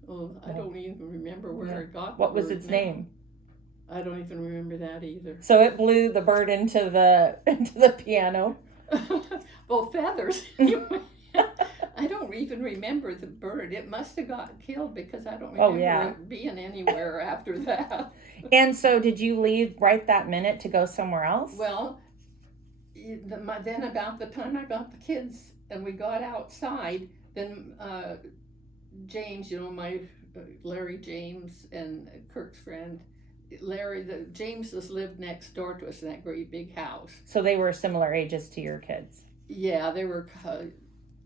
Oh, I don't even remember where it got. What was its name? I don't even remember that either. So it blew the bird into the piano. Well, feathers. I don't even remember the bird. It must have got killed, because I don't remember it being anywhere after that. And so did you leave right that minute to go somewhere else? Well, then about the time I got the kids and we got outside, then James, my Larry James and Kirk's friend, James has lived next door to us in that great big house. So they were similar ages to your kids? Yeah, they were.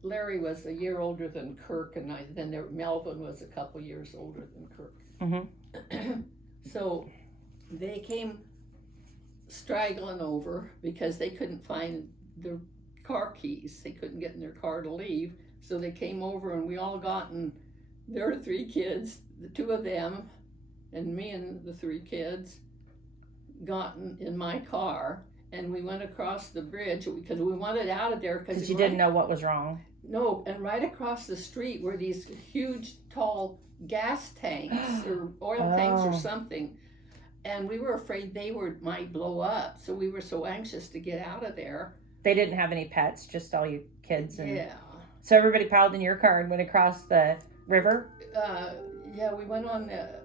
Larry was a year older than Kirk, and Melvin was a couple years older than Kirk. Mm-hmm. So they came straggling over because they couldn't find their car keys. They couldn't get in their car to leave. So they came over, and we all got in. There were 3 kids, the 2 of them, and me and the 3 kids got in my car, and we went across the bridge because we wanted out of there because you didn't know what was wrong. No, and right across the street were these huge, tall gas tanks or oil tanks or something, and we were afraid they might blow up. So we were so anxious to get out of there. They didn't have any pets, just all you kids. Yeah. So everybody piled in your car and went across the river? Yeah, we went on the,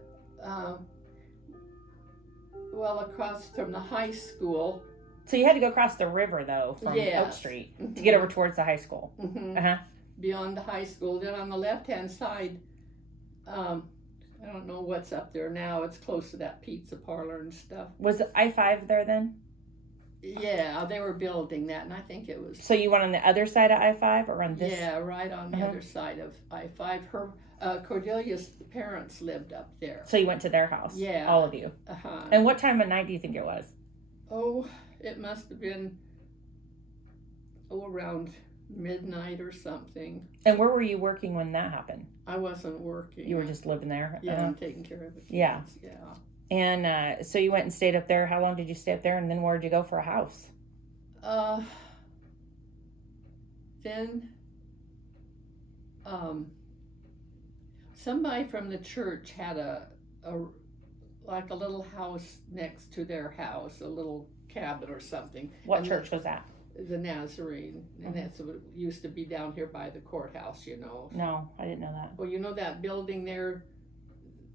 across from the high school. So you had to go across the river, though, from Oak Street to get over towards the high school. Mm-hmm. Uh-huh. Beyond the high school. Then on the left-hand side, I don't know what's up there now. It's close to that pizza parlor and stuff. Was I-5 there then? Yeah, they were building that, and I think it was... So you went on the other side of I-5 or on this? Yeah, right on the other side of I-5. Her Cordelia's parents lived up there. So you went to their house? Yeah. All of you? Uh-huh. And what time of night do you think it was? Oh, it must have been around midnight or something. And where were you working when that happened? I wasn't working. You were just living there? Yeah, I'm taking care of the kids. Yeah. Yeah. And so you went and stayed up there. How long did you stay up there? And then where did you go for a house? Then somebody from the church had a little house next to their house, a little cabin or something. What church was that? The Nazarene, and that's what used to be down here by the courthouse, No, I didn't know that. Well, that building there,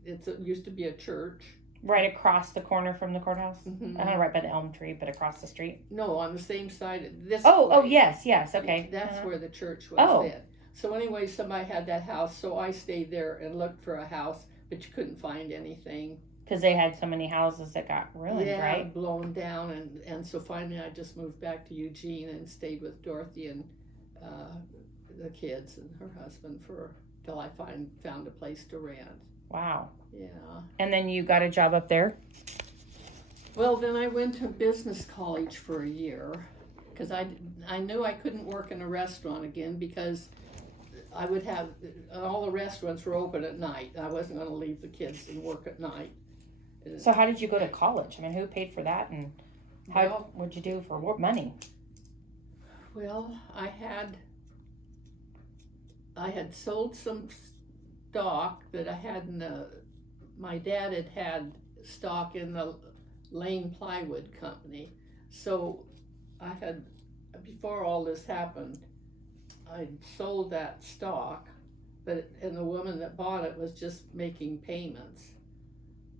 it used to be a church. Right across the corner from the courthouse? Mm-hmm. Right by the elm tree, but across the street? No, on the same side. Oh, yes, okay. That's where the church was then. So anyway, somebody had that house, so I stayed there and looked for a house, but you couldn't find anything. Because they had so many houses that got ruined, Yeah, right? blown down, and so finally I just moved back to Eugene and stayed with Dorothy and the kids and her husband till I found a place to rent. Wow. Yeah. And then you got a job up there? Well, then I went to business college for a year because I knew I couldn't work in a restaurant again because I would have all the restaurants were open at night. I wasn't going to leave the kids and work at night. So how did you go to college? I mean, who paid for that, and what'd you do for money? Well, I had sold some stock that I had my dad had stock in the Lane Plywood Company. So before all this happened, I sold that stock, and the woman that bought it was just making payments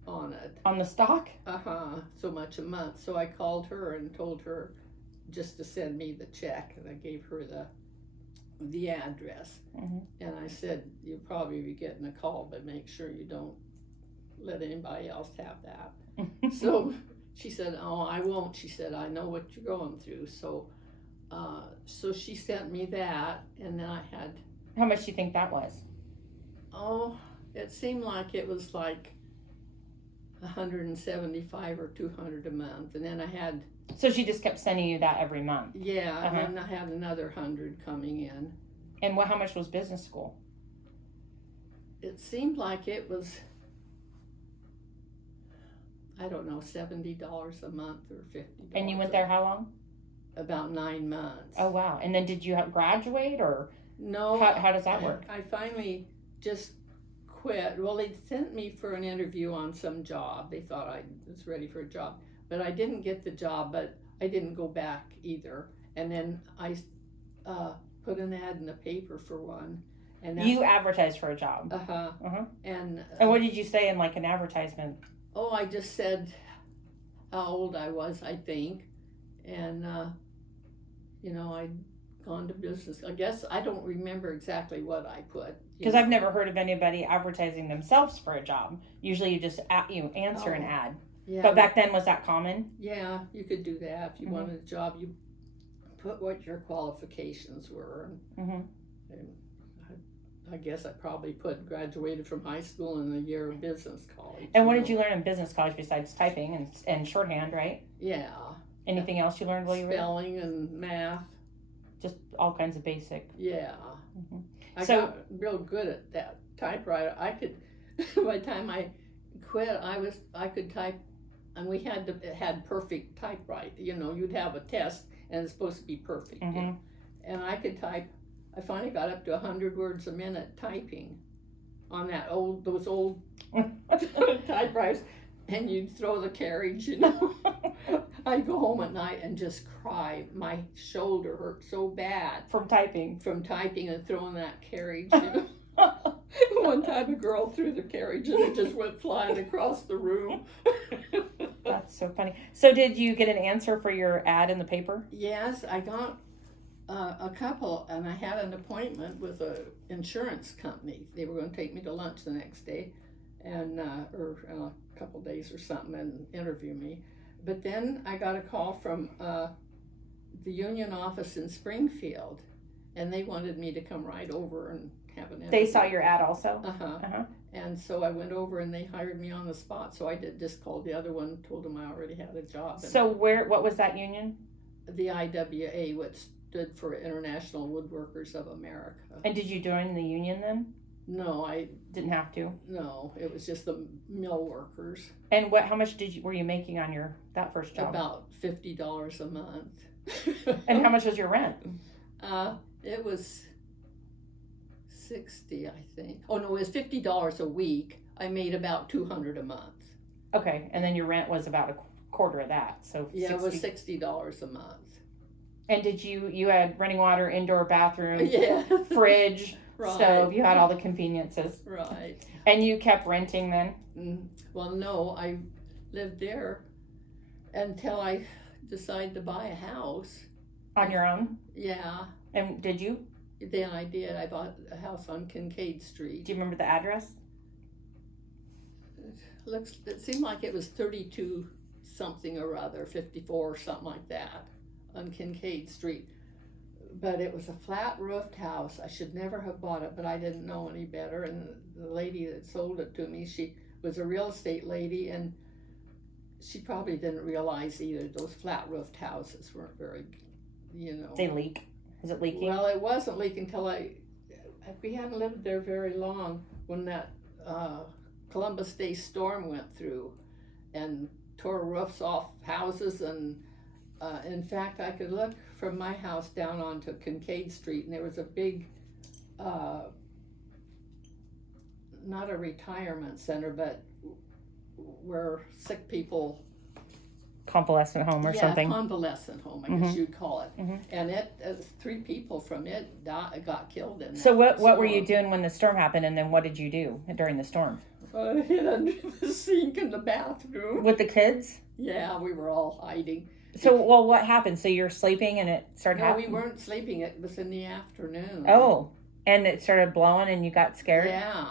on it. On the stock? So much a month. So I called her and told her just to send me the check, and I gave her the address. Mm-hmm. And I said, you'll probably be getting a call, but make sure you don't let anybody else have that. So she said, oh, I won't. She said, I know what you're going through. So she sent me that, and then I had... How much do you think that was? Oh, it seemed like it was like $175 or $200 a month, and then I had... So she just kept sending you that every month? Yeah, and then I had another $100 coming in. And how much was business school? It seemed like it was, I don't know, $70 a month or $50. And you went there how long? About 9 months. Oh, wow. And then did you graduate, or no? How does that work? I finally just quit. Well, they sent me for an interview on some job. They thought I was ready for a job, but I didn't get the job. But I didn't go back either. And then I put an ad in the paper for one. And you advertised for a job. And what did you say in like an advertisement? Oh, I just said how old I was, I think, and I'd gone to business. I guess I don't remember exactly what I put. Because I've never heard of anybody advertising themselves for a job. Usually, you just answer an ad. Yeah. But back then, was that common? Yeah, you could do that if you wanted a job. You put what your qualifications were. And I guess I probably graduated from high school and a year of business college. And what did you learn in business college besides typing and shorthand, right? Yeah. Anything else you learned while you were there? Spelling and math. Just all kinds of basic. Yeah. I So got real good at that typewriter. I could, by the time I quit, I could type, and we had perfect typewrite. You'd have a test and it's supposed to be perfect. And I could type. I finally got up to 100 words a minute typing on those old typewriters, and you'd throw the carriage, I'd go home at night and just cry. My shoulder hurt so bad. From typing and throwing that carriage, One time a girl threw the carriage and it just went flying across the room. That's so funny. So did you get an answer for your ad in the paper? Yes, I got a couple, and I had an appointment with an insurance company. They were going to take me to lunch the next day, and or a couple days or something, and interview me. But then I got a call from the union office in Springfield, and they wanted me to come right over and have an interview. They saw your ad also? And so I went over and they hired me on the spot. So I just called the other one, told them I already had a job. So what was that union? The IWA, which stood for International Woodworkers of America. And did you join the union then? No, I didn't have to. No, it was just the mill workers. And how much were you making on that first job? About $50 a month. And how much was your rent? It was $60, I think. Oh no, it was $50 a week. I made about $200 a month. Okay, and then your rent was about a quarter of that. So yeah, it was $60 a month. And did you had running water, indoor bathroom, yeah, fridge, right. stove? You had all the conveniences, right? And you kept renting then? Well, no, I lived there until I decided to buy a house on your own. Yeah. And did you? Then I did. I bought a house on Kincaid Street. Do you remember the address? It seemed like it was 32 something or other, 54 or something like that, on Kincaid Street. But it was a flat roofed house. I should never have bought it, but I didn't know any better. And the lady that sold it to me, she was a real estate lady, and she probably didn't realize either those flat roofed houses weren't very, They leak. Is it leaking? Well, it wasn't leaking until we hadn't lived there very long when that Columbus Day storm went through and tore roofs off houses. And in fact, I could look from my house down onto Kincaid Street, and there was a big, not a retirement center, but where sick people, Convalescent home or something. Yeah, convalescent home, I guess you'd call it. And 3 people from it got killed in that. So what were you doing when the storm happened, and then what did you do during the storm? I hid under the sink in the bathroom. With the kids? Yeah, we were all hiding. So, well, what happened? So you were sleeping and it started happening? No, we weren't sleeping. It was in the afternoon. Oh, and it started blowing and you got scared? Yeah.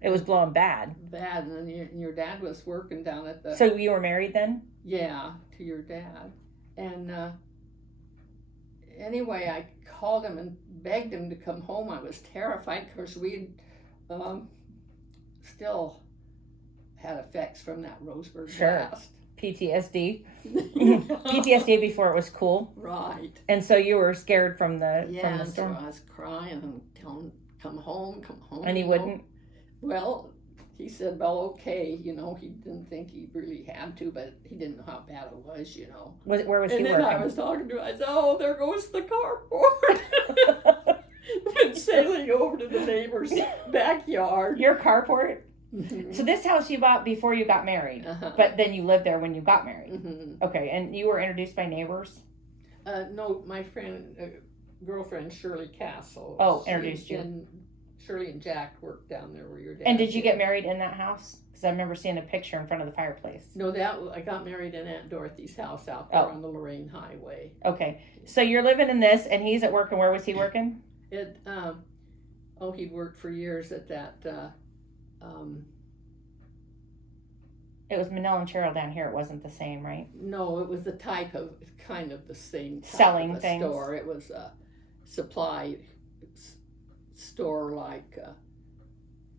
It was blowing bad. Bad, and then your dad was working down at the... So you were married then? Yeah, to your dad. And anyway, I called him and begged him to come home. I was terrified because we still had effects from that Roseburg blast. PTSD. PTSD before it was cool. Right. And so you were scared from the storm. So I was crying and telling him, come home. And he wouldn't? Well, he said, well, okay, he didn't think he really had to, but he didn't know how bad it was, Where was he working? And then I was talking to him, I said, oh, there goes the carport. Went sailing over to the neighbor's backyard. Your carport? So this house you bought before you got married, but then you lived there when you got married. Okay, and you were introduced by neighbors? No, my girlfriend Shirley Castle. Oh, introduced you. And Shirley and Jack worked down there where your dad. And did you get married in that house? Because I remember seeing a picture in front of the fireplace. No, I got married in Aunt Dorothy's house out there on the Lorraine Highway. Okay, so you're living in this, and he's at work, and where was he working? He'd worked for years at that. It was Manila and Cheryl down here. It wasn't the same, right? No, it was the kind of the same type selling of a things. Store. It was a supply store, like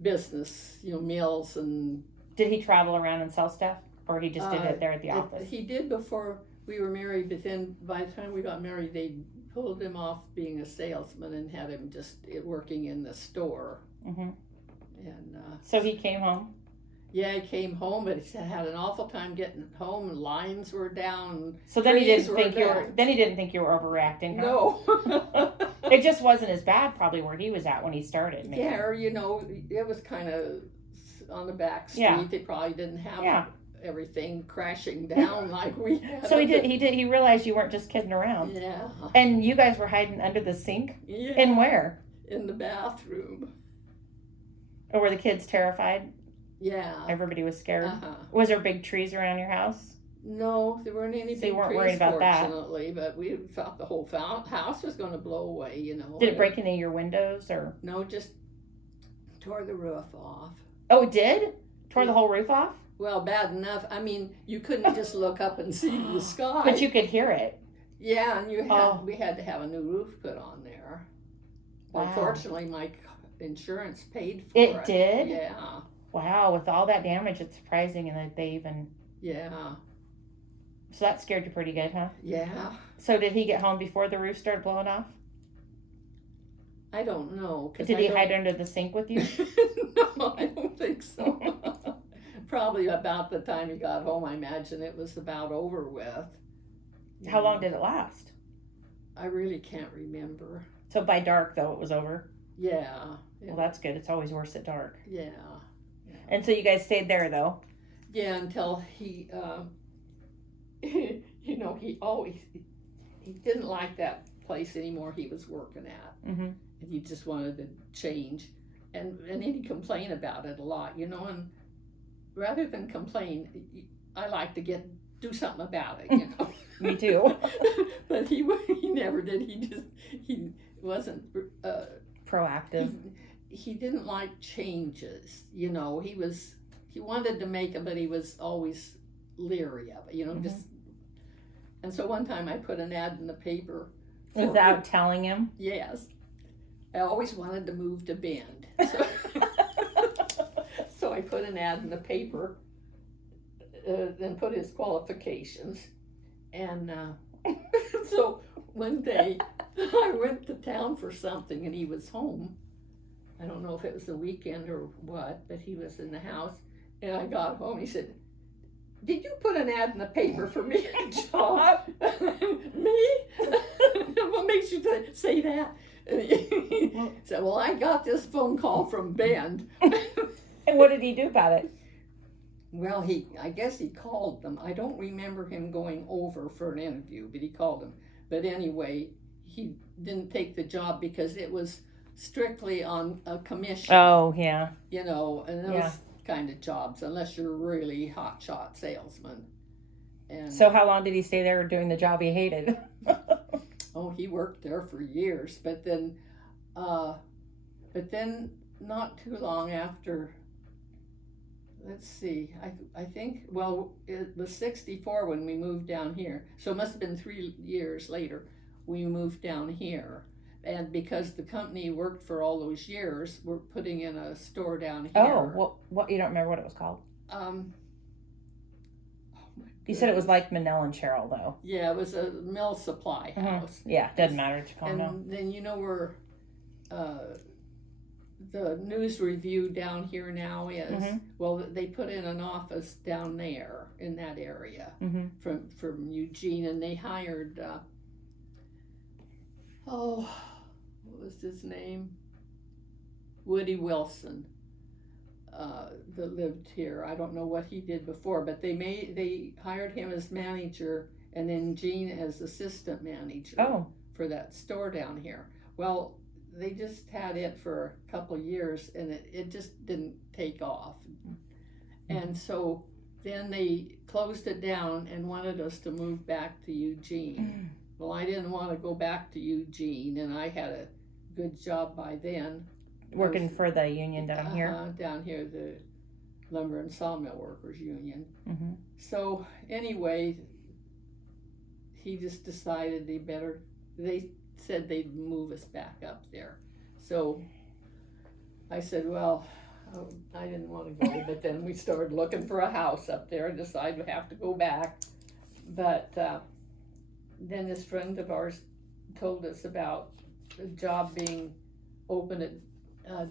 business, meals and. Did he travel around and sell stuff, or he just did it there at the office? He did before we were married, but then by the time we got married, they pulled him off being a salesman and had him just working in the store. And So he came home. Yeah, he came home, but he had an awful time getting home. And lines were down. So then he didn't think you were. Then he didn't think you were overreacting. Huh? No. It just wasn't as bad, probably where he was at when he started. Maybe. Yeah, or it was kind of on the back street. Yeah. They probably didn't have everything crashing down like we had. So he realized you weren't just kidding around. Yeah. And you guys were hiding under the sink? Yeah. And where? In the bathroom. Or were the kids terrified? Yeah. Everybody was scared? Was there big trees around your house? No, there weren't any big weren't trees, worried about fortunately, but we thought the whole house was going to blow away, Did it break any of your windows, or? No, just tore the roof off. Oh, it did? Tore the whole roof off? Well, bad enough. I mean, you couldn't just look up and see the sky. But you could hear it. Yeah, and we had to have a new roof put on there. Wow. Unfortunately, my insurance paid for it. It did? Yeah. Wow, with all that damage, it's surprising that they even... Yeah. So that scared you pretty good, huh? Yeah. So did he get home before the roof started blowing off? I don't know. Did he hide under the sink with you? No, I don't think so. Probably about the time he got home, I imagine it was about over with. How long did it last? I really can't remember. So by dark, though, it was over? Yeah. Well, that's good. It's always worse at dark. Yeah. And so you guys stayed there, though? Yeah, until he, he didn't like that place anymore he was working at. And he just wanted to change. And then he'd complain about it a lot, and rather than complain, I like to do something about it, Me too. But he never did. wasn't Proactive. he didn't like changes. You know, he wanted to make them, but he was always leery of it. You know, Mhm. just. And so one time I put an ad in the paper. Without telling him? Yes. I always wanted to move to Bend. So, so I put an ad in the paper and put his qualifications. And so one day I went to town for something and he was home. I don't know if it was the weekend or what, but he was in the house. And I got home. He said, "Did you put an ad in the paper for me a job?" Me? What makes you say that? He said, "Well, I got this phone call from Bend." And what did he do about it? Well, I guess he called them. I don't remember him going over for an interview, but he called them. But anyway, he didn't take the job because it was strictly on a commission. Oh, yeah. You know, and those kind of jobs, unless you're a really hotshot salesman. And so how long did he stay there doing the job he hated? oh, he worked there for years, but then not too long after, let's see, I think, well, it was 64 when we moved down here, so it must have been 3 years later we moved down here. And because the company worked for all those years, we're putting in a store down here. Oh, what you don't remember what it was called? You said it was like Manel and Cheryl, though. Yeah, it was a mill supply house. Mm-hmm. Yeah, doesn't matter what you call it. And then you know where the news review down here now is? Mm-hmm. Well, they put in an office down there in that area from Eugene, and they hired, what was his name? Woody Wilson. That lived here. I don't know what he did before, but they hired him as manager, and then Gene as assistant manager for that store down here. Well, they just had it for a couple of years, and it just didn't take off. And so then they closed it down and wanted us to move back to Eugene. Well, I didn't want to go back to Eugene, and I had a good job by then. Working for the union down here? Down here, the Lumber and Sawmill Workers Union. Mm-hmm. So anyway, he just decided they said they'd move us back up there. So I said, well, I didn't want to go, but then we started looking for a house up there and decided we have to go back. But then this friend of ours told us about a job being open at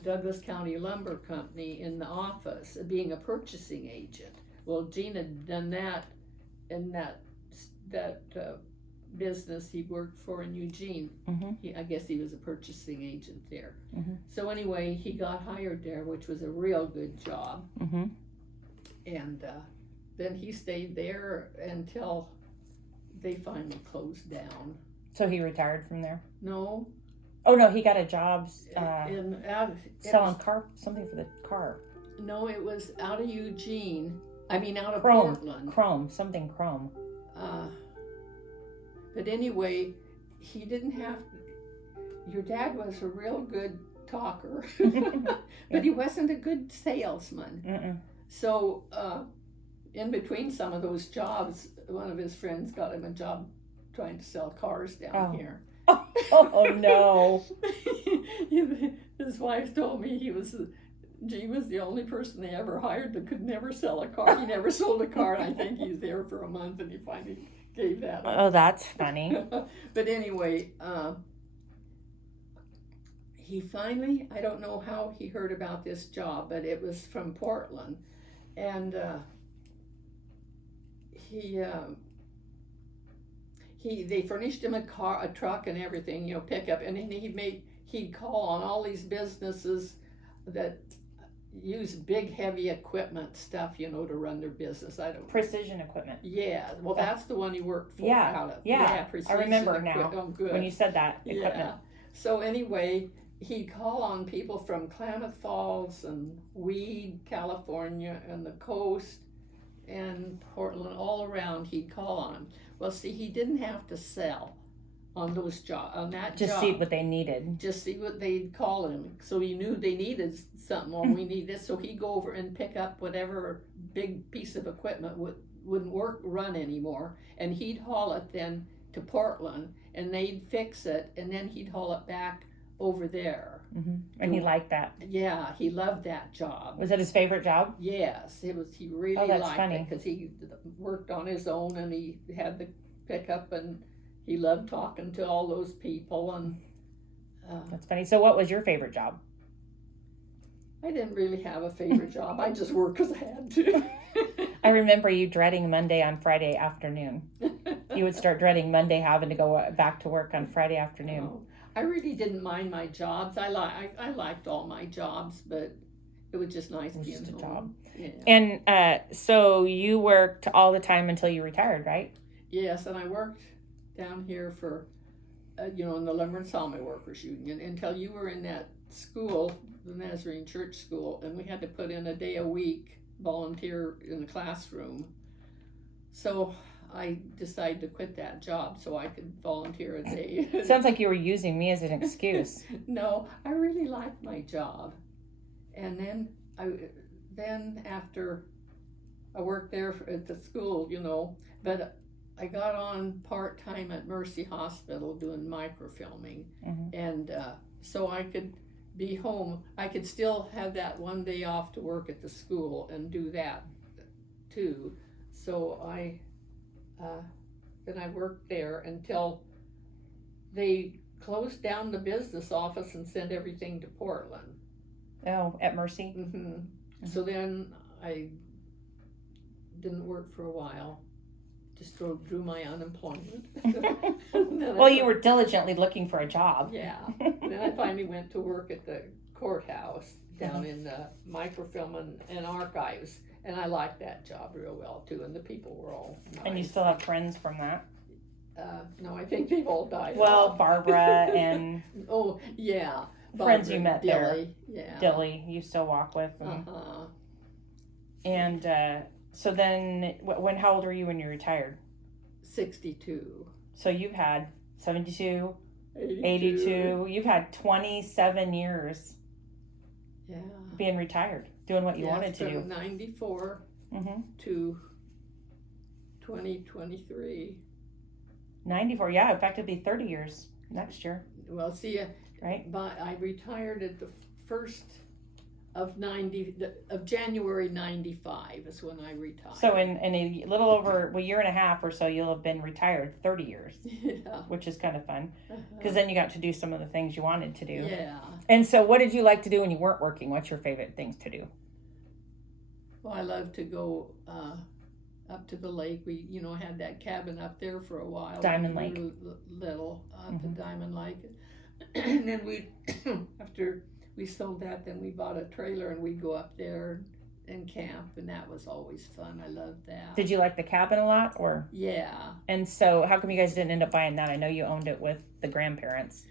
Douglas County Lumber Company in the office, being a purchasing agent. Well, Gene had done that in that business he worked for in Eugene. Mm-hmm. I guess he was a purchasing agent there. Mm-hmm. So anyway, he got hired there, which was a real good job. Mm-hmm. And then he stayed there until they finally closed down. So he retired from there? No. Oh no, he got a job selling something for the car. No, it was out of Eugene. I mean, out of Portland. Chrome. Chrome. But anyway, he didn't have. Your dad was a real good talker, but he wasn't a good salesman. Mm-mm. So, in between some of those jobs, one of his friends got him a job trying to sell cars down here. Oh no! His wife told me he was the only person they ever hired that could never sell a car. He never sold a car, and I think he was there for a month, and he finally gave that up. Oh, that's funny. But anyway, he finally, I don't know how he heard about this job, but it was from Portland, and they furnished him a truck and everything, pickup, and he'd call on all these businesses that use big, heavy equipment stuff, to run their business. Precision equipment. Yeah, well, that's the one he worked for. Yeah, Precision I remember now. Oh, good. When you said that equipment. Yeah. So anyway, he'd call on people from Klamath Falls and Weed, California, and the coast, and Portland, all around. He'd call on them. Well, see, he didn't have to sell on those on that Just job. see what they needed. Just see what they'd call him. So he knew they needed something, or we need this. So he'd go over and pick up whatever big piece of equipment wouldn't run anymore, and he'd haul it then to Portland, and they'd fix it, and then he'd haul it back over there. Mm-hmm. And he liked that. Yeah, he loved that job. Was that his favorite job? Yes, it was. He really liked it because he worked on his own, and he had the pickup, and he loved talking to all those people. And that's funny. So, what was your favorite job? I didn't really have a favorite job. I just worked because I had to. I remember you dreading Monday on Friday afternoon. You would start dreading Monday having to go back to work on Friday afternoon. Oh, I really didn't mind my jobs. I liked all my jobs, but it was just nice being just a home. job. Yeah. And so you worked all the time until you retired, right? Yes, and I worked down here for, in the Lumber and Sawmill Workers Union until you were in that school, the Nazarene Church School, and we had to put in a day a week volunteer in the classroom. So I decided to quit that job so I could volunteer a day. Sounds like you were using me as an excuse. No, I really liked my job. And then after I worked there at the school, but I got on part-time at Mercy Hospital doing microfilming. Mm-hmm. And so I could be home. I could still have that one day off to work at the school and do that too. So then I worked there until they closed down the business office and sent everything to Portland. Oh, at Mercy? Mm-hmm. Mm-hmm. So then I didn't work for a while. Just drew my unemployment. Well, you were diligently looking for a job. Yeah. Then I finally went to work at the courthouse down in the microfilm and archives. And I liked that job real well, too. And the people were all nice. And you still have friends from that? No, I think they've all died off. Barbara and... Oh, yeah. Friends you met Dilly, there. Yeah. Dilly, you still walk with. And so then, how old were you when you retired? 62. So you've had 72, 82. 82. You've had 27 years being retired, doing what you wanted to do. From 94 to 2023. 94, yeah. In fact, it'd be 30 years next year. Well, see, right? But I retired at the 1st of January 95 is when I retired. So in a little over a year and a half or so, you'll have been retired 30 years. Yeah. Which is kind of fun. Because then you got to do some of the things you wanted to do. Yeah. And so what did you like to do when you weren't working? What's your favorite things to do? Well, I love to go up to the lake. We, had that cabin up there for a while. Diamond Lake. We were little up at Diamond Lake. And then after we sold that, then we bought a trailer and we'd go up there and camp, and that was always fun. I loved that. Did you like the cabin a lot, or? Yeah. And so how come you guys didn't end up buying that? I know you owned it with the grandparents.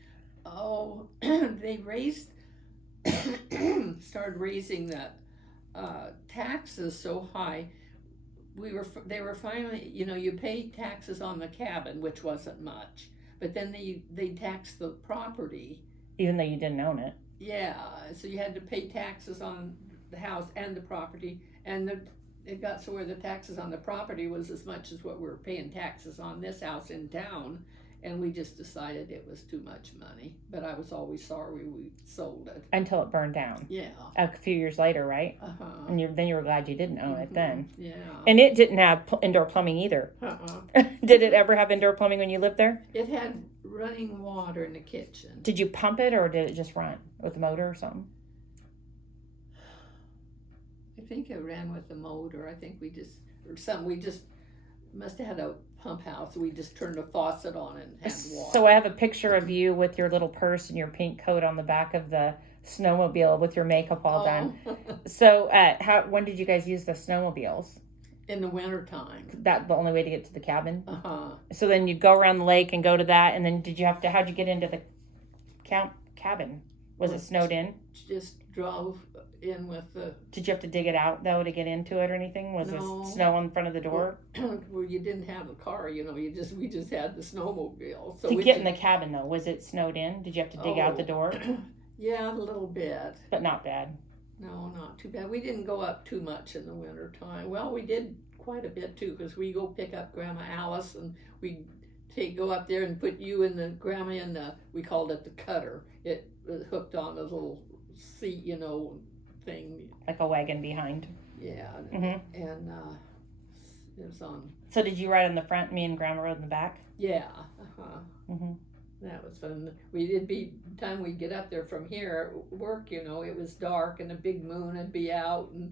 Oh, they started raising the taxes so high. They were finally, you pay taxes on the cabin, which wasn't much, but then they taxed the property. Even though you didn't own it. Yeah, so you had to pay taxes on the house and the property, and it got so where the taxes on the property was as much as what we were paying taxes on this house in town, and we just decided it was too much money. But I was always sorry we sold it. Until it burned down. Yeah. A few years later, right? Uh-huh. And then you were glad you didn't own it then. Yeah. And it didn't have indoor plumbing either. Uh-uh. Did it ever have indoor plumbing when you lived there? It had running water in the kitchen. Did you pump it, or did it just run with a motor or something? I think it ran with the motor. I think we just must have had a pump house. We just turned a faucet on and had water. So I have a picture of you with your little purse and your pink coat on the back of the snowmobile with your makeup all done. So when did you guys use the snowmobiles? In the wintertime. That the only way to get to the cabin? Uh-huh. So then you'd go around the lake and go to that, and then how'd you get into the cabin? Was it snowed in? Just drove in with the. Did you have to dig it out though to get into it or anything? Was No. there snow in front of the door? Well, you didn't have a car, you know. We just had the snowmobile. So To get in the cabin though, was it snowed in? Did you have to dig out the door? Yeah, a little bit. But not bad. No, not too bad. We didn't go up too much in the winter time. Well, we did quite a bit too, because we go pick up Grandma Alice, and we go up there and put you and the grandma in the, we called it the cutter. It was hooked on a little seat, you know, thing. Like a wagon behind. Yeah, Mhm. and it was on. So did you ride in the front? Me and Grandma rode in the back. Yeah. Mhm. That was fun. It'd be time we'd get up there from here at work, you know, it was dark and a big moon would be out, and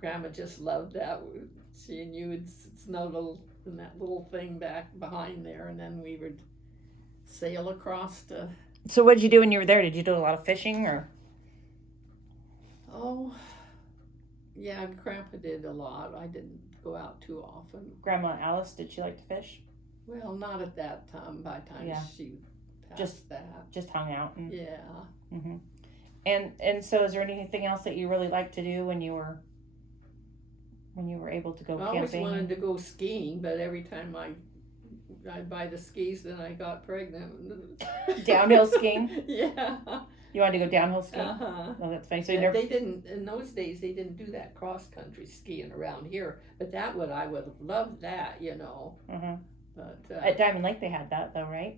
Grandma just loved that. She and you would snuggle in that little thing back behind there, and then we would sail across to. So what did you do when you were there? Did you do a lot of fishing or? Oh, yeah, Grandpa did a lot. I didn't go out too often. Grandma Alice, did she like to fish? Well, not at that time. By the time she passed that. Just hung out. And, yeah. Mm-hmm. And so is there anything else that you really liked to do when you were able to go camping? I always wanted to go skiing, but every time I'd buy the skis, then I got pregnant. Downhill skiing? Yeah. You wanted to go downhill skiing? Oh, that's funny. So They didn't, in those days, they didn't do that cross-country skiing around here, but I would have loved that, you know. Uh-huh. But at Diamond Lake they had that though, right?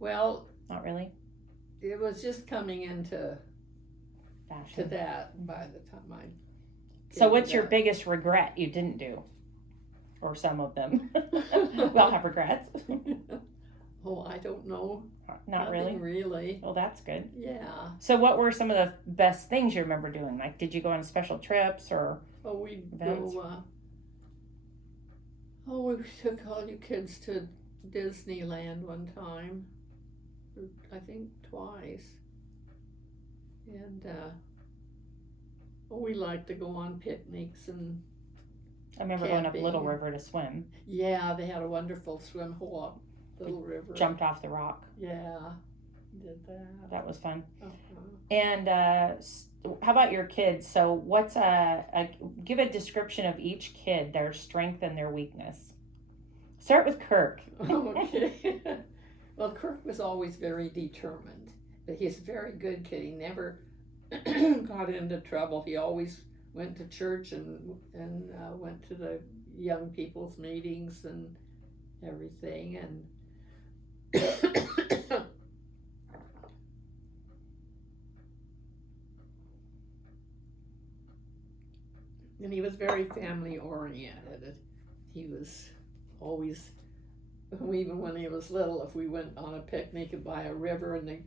Well, not really. It was just coming into fashion to that by the time I. So what's your biggest regret you didn't do? Or some of them. We all have regrets. Oh, I don't know. Not Nothing really. Well, that's good. Yeah. So what were some of the best things you remember doing? Like, did you go on special trips or we'd events? go. We took all you kids to Disneyland one time. I think twice. And we liked to go on picnics and. I remember camping. going up Little River to swim. Yeah, they had a wonderful swim hole up Little River. Jumped off the rock. Yeah, did that. That was fun. Uh-huh. And how about your kids? So what's give a description of each kid, their strength and their weakness. Start with Kirk. Okay. Well, Kirk was always very determined. But he's a very good kid. He never got into trouble. He always went to church and went to the young people's meetings and everything. And he was very family oriented. He was always, even when he was little, if we went on a picnic by a river and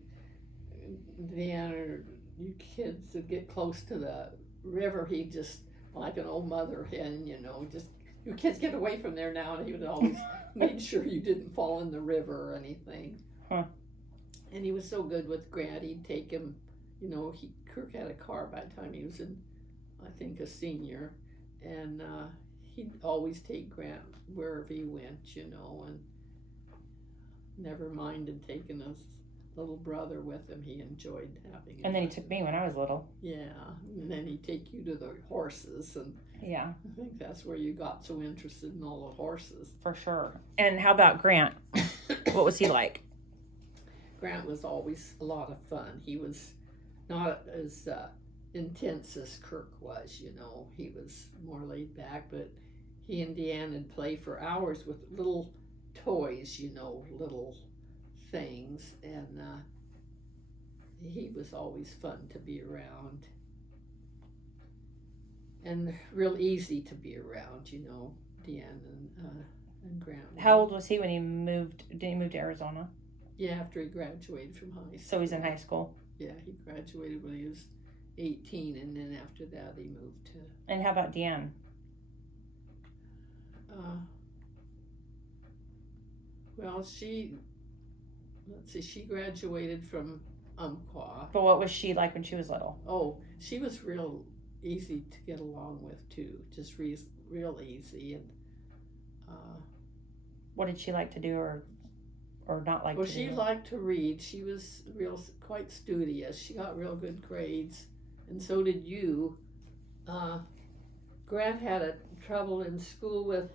you kids would get close to the river, he just, like an old mother hen, you know, just, you kids get away from there now, and he would always make sure you didn't fall in the river or anything. Huh. And he was so good with Grant, he'd take him, you know, Kirk had a car by the time he was in, I think, a senior, and he'd always take Grant wherever he went, you know, and never minded taking his little brother with him. He enjoyed having him. And then he took me when I was little. Yeah, and then he'd take you to the horses, and yeah, I think that's where you got so interested in all the horses. For sure. And how about Grant? What was he like? Grant was always a lot of fun. He was not as intense as Kirk was, you know. He was more laid back, but he and Deanne would play for hours with little toys, you know, little things, and he was always fun to be around. And real easy to be around, you know, Deanne and Grant. How old was he when he moved? Did he move to Arizona? Yeah, after he graduated from high school. So he's in high school? Yeah, he graduated when he was 18, and then after that he moved to... And how about Deanne? Well, she graduated from Umpqua. But what was she like when she was little? Oh, she was real easy to get along with, too. Just real easy. And what did she like to do, or or not like Well, to she do it? liked to read. She was quite studious. She got real good grades, and so did you. Grant had a trouble in school with.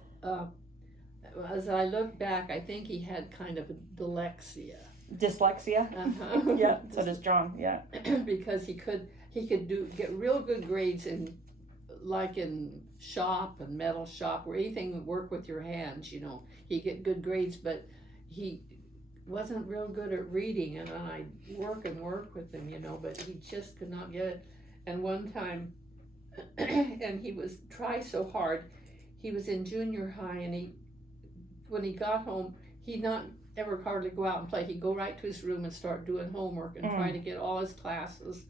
As I look back, I think he had kind of a dyslexia. Dyslexia? Uh-huh. Yeah, so does John, yeah. Because he could get real good grades in shop and metal shop or anything that work with your hands, he'd get good grades, but he wasn't real good at reading, and I'd work with him, but he just could not get it. And one time, and he was try so hard, he was in junior high, and when he got home, he'd not ever hardly go out and play. He'd go right to his room and start doing homework and try to get all his classes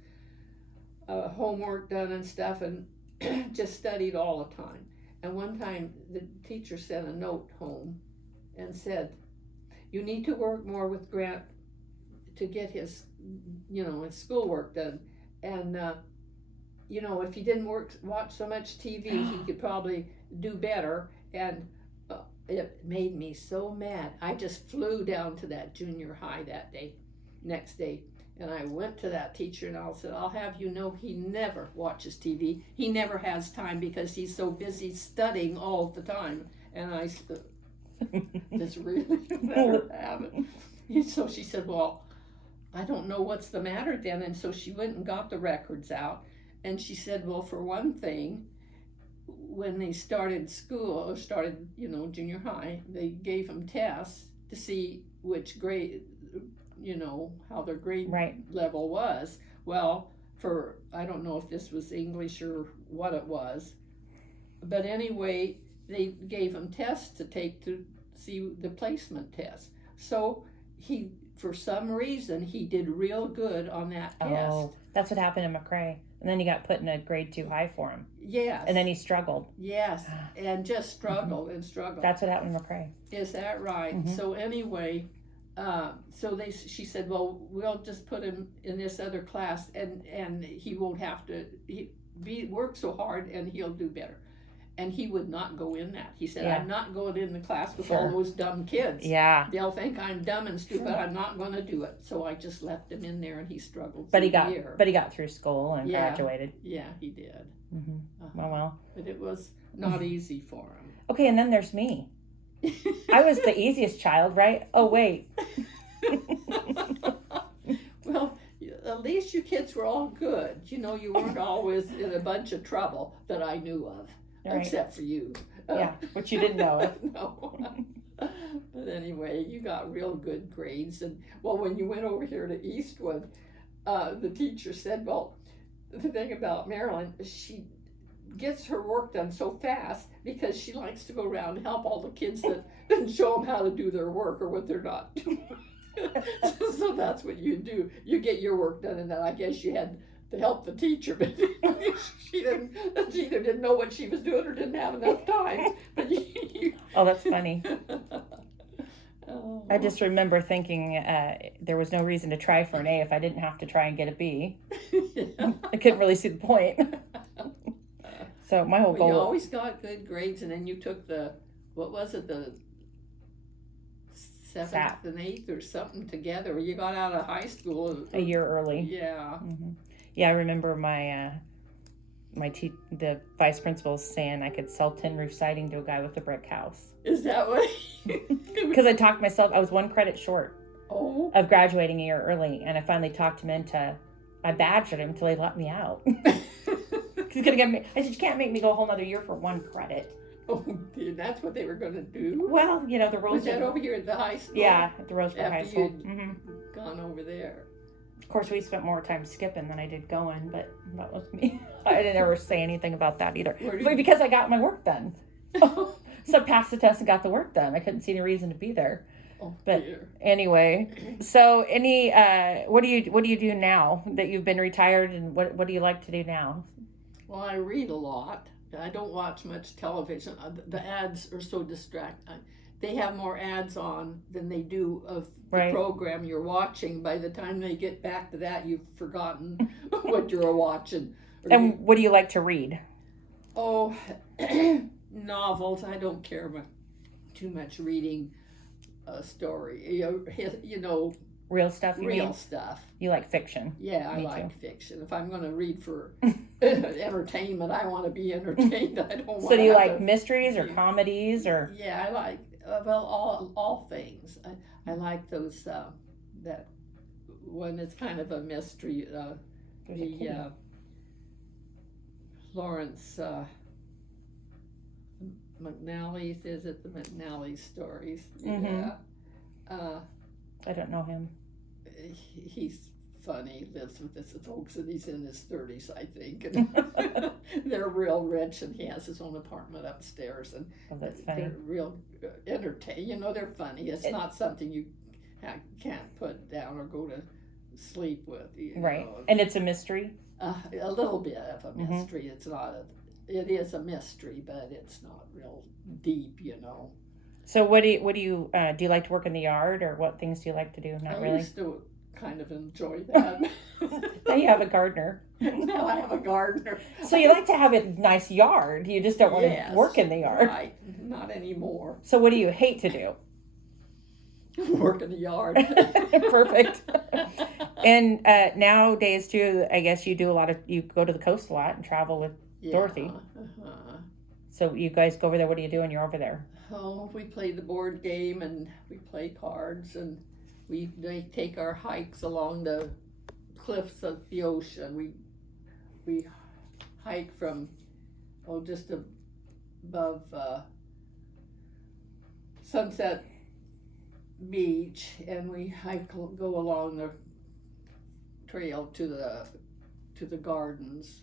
homework done and stuff, and just studied all the time. And one time the teacher sent a note home and said, you need to work more with Grant to get his his schoolwork done, and if he didn't watch so much TV, he could probably do better. And it made me so mad. I just flew down to that junior high next day, and I went to that teacher and I said, I'll have you know, he never watches TV. He never has time because he's so busy studying all the time. And I said, this really never happened. So she said, well, I don't know what's the matter then. And so she went and got the records out, and she said, well, for one thing, when they started junior high, they gave them tests to see which grade, how their grade level was. Well, I don't know if this was English or what it was, but anyway, they gave him tests to take to see the placement test. So for some reason, he did real good on that test. Oh, that's what happened in McCrae. And then he got put in a grade too high for him. Yes. And then he struggled. Yes, and just struggled and struggled. That's what happened in McCrae. Is that right? So anyway, she said, well, we'll just put him in this other class, and he won't have to work so hard, and he'll do better. And he would not go in that. He said, I'm not going in the class with all those dumb kids. Yeah. They'll think I'm dumb and stupid. I'm not going to do it. So I just left him in there, and he struggled. But he got through school and graduated. Yeah, he did. Well. But it was not easy for him. Okay, and then there's me. I was the easiest child, right? Oh, wait. Well, at least you kids were all good. You weren't always in a bunch of trouble that I knew of. Right. Except for you. Yeah, which you didn't know of. No. But anyway, you got real good grades. And, well, when you went over here to Eastwood, the teacher said, well, the thing about Marilyn, she gets her work done so fast because she likes to go around and help all the kids and show them how to do their work or what they're not doing. So that's what you do. You get your work done, and then I guess you had to help the teacher, but she either didn't know what she was doing or didn't have enough time. But oh, that's funny. I just remember thinking there was no reason to try for an A if I didn't have to try and get a B. Yeah. I couldn't really see the point. So my whole goal. You always got good grades, and then you took the 7th and 8th or something together. You got out of high school a year early. Yeah. Yeah, I remember the vice principal saying I could sell tin roof siding to a guy with a brick house. Is that what? Because I talked myself. I was 1 credit short of graduating a year early, and I finally talked him into. I badgered him until he let me out. He's gonna get me. I said, you can't make me go a whole another year for 1 credit. Oh, dude, that's what they were going to do? Well, the rules. Was that over here at the high school? Yeah, at the Roseburg High School. Gone over there. Of course, we spent more time skipping than I did going, but that was me. I didn't ever say anything about that either. Because I got my work done. So I passed the test and got the work done. I couldn't see any reason to be there. Oh, but dear. Anyway, so what do you do now that you've been retired, and what do you like to do now? Well, I read a lot. I don't watch much television. The ads are so distracting. They have more ads on than they do of the program you're watching. By the time they get back to that, you've forgotten what you're watching. And what do you like to read? Oh, novels. I don't care about too much reading. story. You know, Real stuff, you real mean? stuff. You like fiction. Yeah, I Me like too. fiction. If I'm going to read for entertainment, I want to be entertained. I don't want So do to you have like to. mysteries or comedies or? Yeah, I like well all things. I like those that when it's kind of a mystery. There's a The kitty. Lawrence McNally's, is it the McNally stories? Mhm. Yeah. Uh, I don't know him. he's funny. Lives with his folks, and he's in his 30s, I think. And they're real rich, and he has his own apartment upstairs. And Oh, that's funny. they're real entertaining. You know, they're funny. It's not something you can't put down or go to sleep with. Right. Know. And it's a mystery? A little bit of a mystery. It's not it is a mystery, but it's not real deep, you know. So what do you do you like to work in the yard, or what things do you like to do? Not I really. used to kind of enjoy that. Now you have a gardener. Now I have a gardener. So you like to have a nice yard. You just don't want to work in the yard. Right. Not anymore. So what do you hate to do? Work in the yard. Perfect. And nowadays too, I guess you go to the coast a lot and travel with Dorothy. Uh-huh. So you guys go over there. What do you do when you're over there? Oh, we play the board game and we play cards, and they take our hikes along the cliffs of the ocean. We hike from just above Sunset Beach, and we go along the trail to the gardens.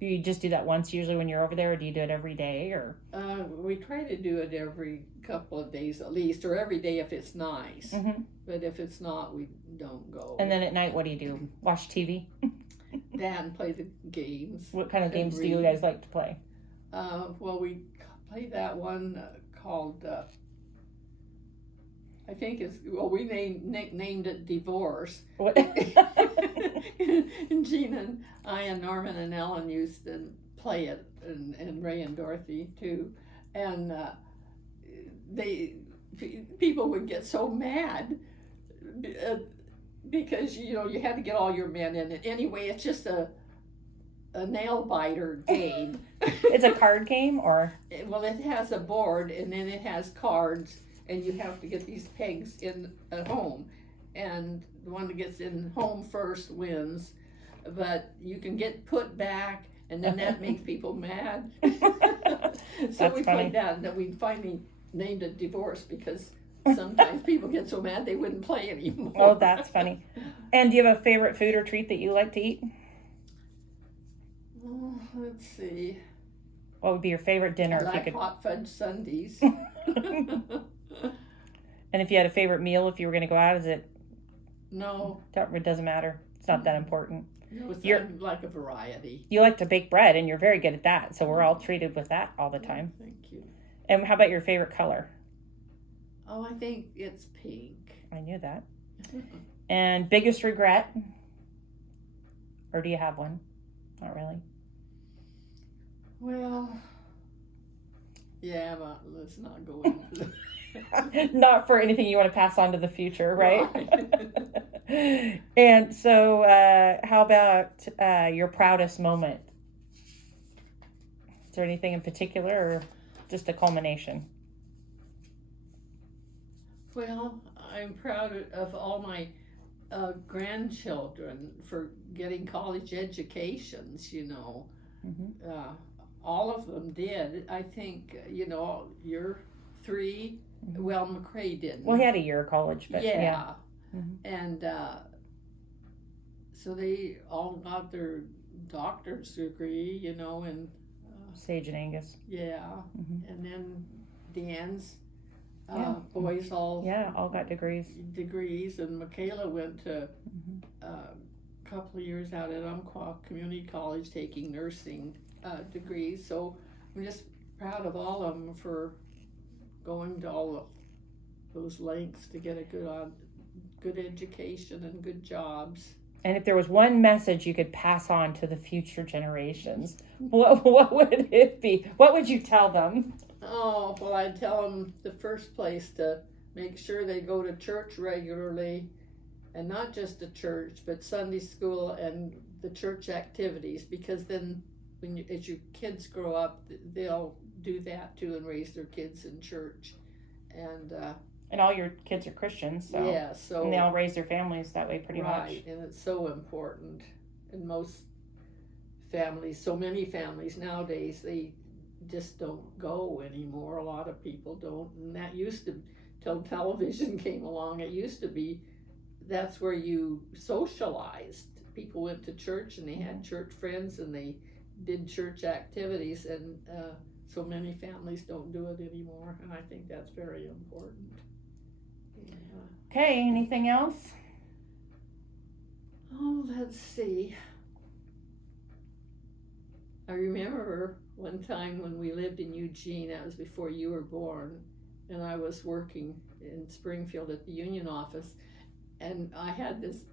You just do that once usually when you're over there, or do you do it every day, or? We try to do it every couple of days at least, or every day if it's nice. Mm-hmm. But if it's not, we don't go. And then at night, what do you do? Watch TV? Dan play the games. What kind of And games do you read. guys like to play? Well, we play that one called I think we nicknamed it Divorce. What? And Gene and I and Norman and Ellen used to play it, and Ray and Dorothy too, and people would get so mad because you had to get all your men in it. Anyway, it's just a nail biter game. It's a card game, or? Well, it has a board, and then it has cards, and you have to get these pegs in at home, and the one that gets in home first wins. But you can get put back, and then that makes people mad. So we played that, and then we finally named it Divorce, because sometimes people get so mad they wouldn't play anymore. Oh, that's funny. And do you have a favorite food or treat that you like to eat? Oh, let's see. What would be your favorite dinner I if like you could? hot fudge sundaes. And if you had a favorite meal, if you were going to go out, is it? No. It doesn't matter. It's not that important. I like a variety. You like to bake bread, and you're very good at that. So we're all treated with that all the time. Thank you. And how about your favorite color? Oh, I think it's pink. I knew that. And biggest regret? Or do you have one? Not really. Well, yeah, but let's not go into Not for anything you want to pass on to the future, right? Right. And so, how about your proudest moment? Is there anything in particular, or just a culmination? Well, I'm proud of all my grandchildren for getting college educations, Mm-hmm. all of them did. I think, you're 3. Mm-hmm. Well, McCrae didn't. Well, he had a year of college, but yeah. Yeah. Mm-hmm. And so they all got their doctor's degree, and Sage and Angus. yeah. Mm-hmm. And then Dan's Yeah. boys all got degrees. And Michaela went to Mm-hmm. a couple of years out at Umpqua Community College taking nursing degrees. So I'm just proud of all of them for going to all of those lengths to get a good education and good jobs. And if there was one message you could pass on to the future generations, what would it be? What would you tell them? Oh, well, I'd tell them the first place to make sure they go to church regularly, and not just to church, but Sunday school and the church activities, because then as your kids grow up, they'll do that too and raise their kids in church. And all your kids are Christians, so yeah, so and they all raise their families that way pretty much. right, and it's so important. And most families, so many families nowadays, they just don't go anymore. A lot of people don't, and that used to, till television came along, it used to be that's where you socialized. People went to church and they had church friends and they did church activities, and so many families don't do it anymore, and I think that's very important. Okay, anything else? Oh, let's see. I remember one time when we lived in Eugene, that was before you were born, and I was working in Springfield at the union office, and I had this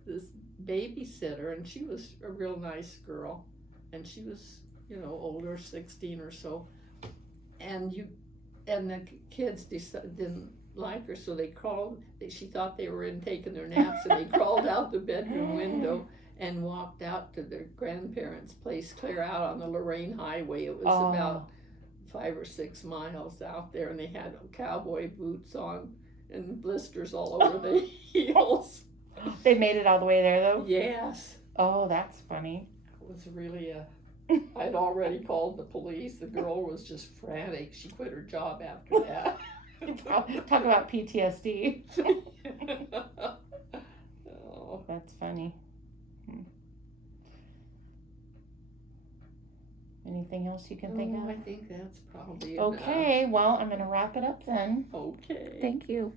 babysitter, and she was a real nice girl, and she was, older, 16 or so, and the kids didn't like her, so she thought they were in taking their naps, and they crawled out the bedroom window and walked out to their grandparents' place, clear out on the Lorraine Highway. It was about 5 or 6 miles out there, and they had cowboy boots on and blisters all over the heels. They made it all the way there, though? Yes. Oh, that's funny. It was really I'd already called the police. The girl was just frantic. She quit her job after that. Talk about PTSD. Oh. That's funny. Anything else you can think of? I think that's probably Okay, enough. well, I'm going to wrap it up then. Okay. Thank you.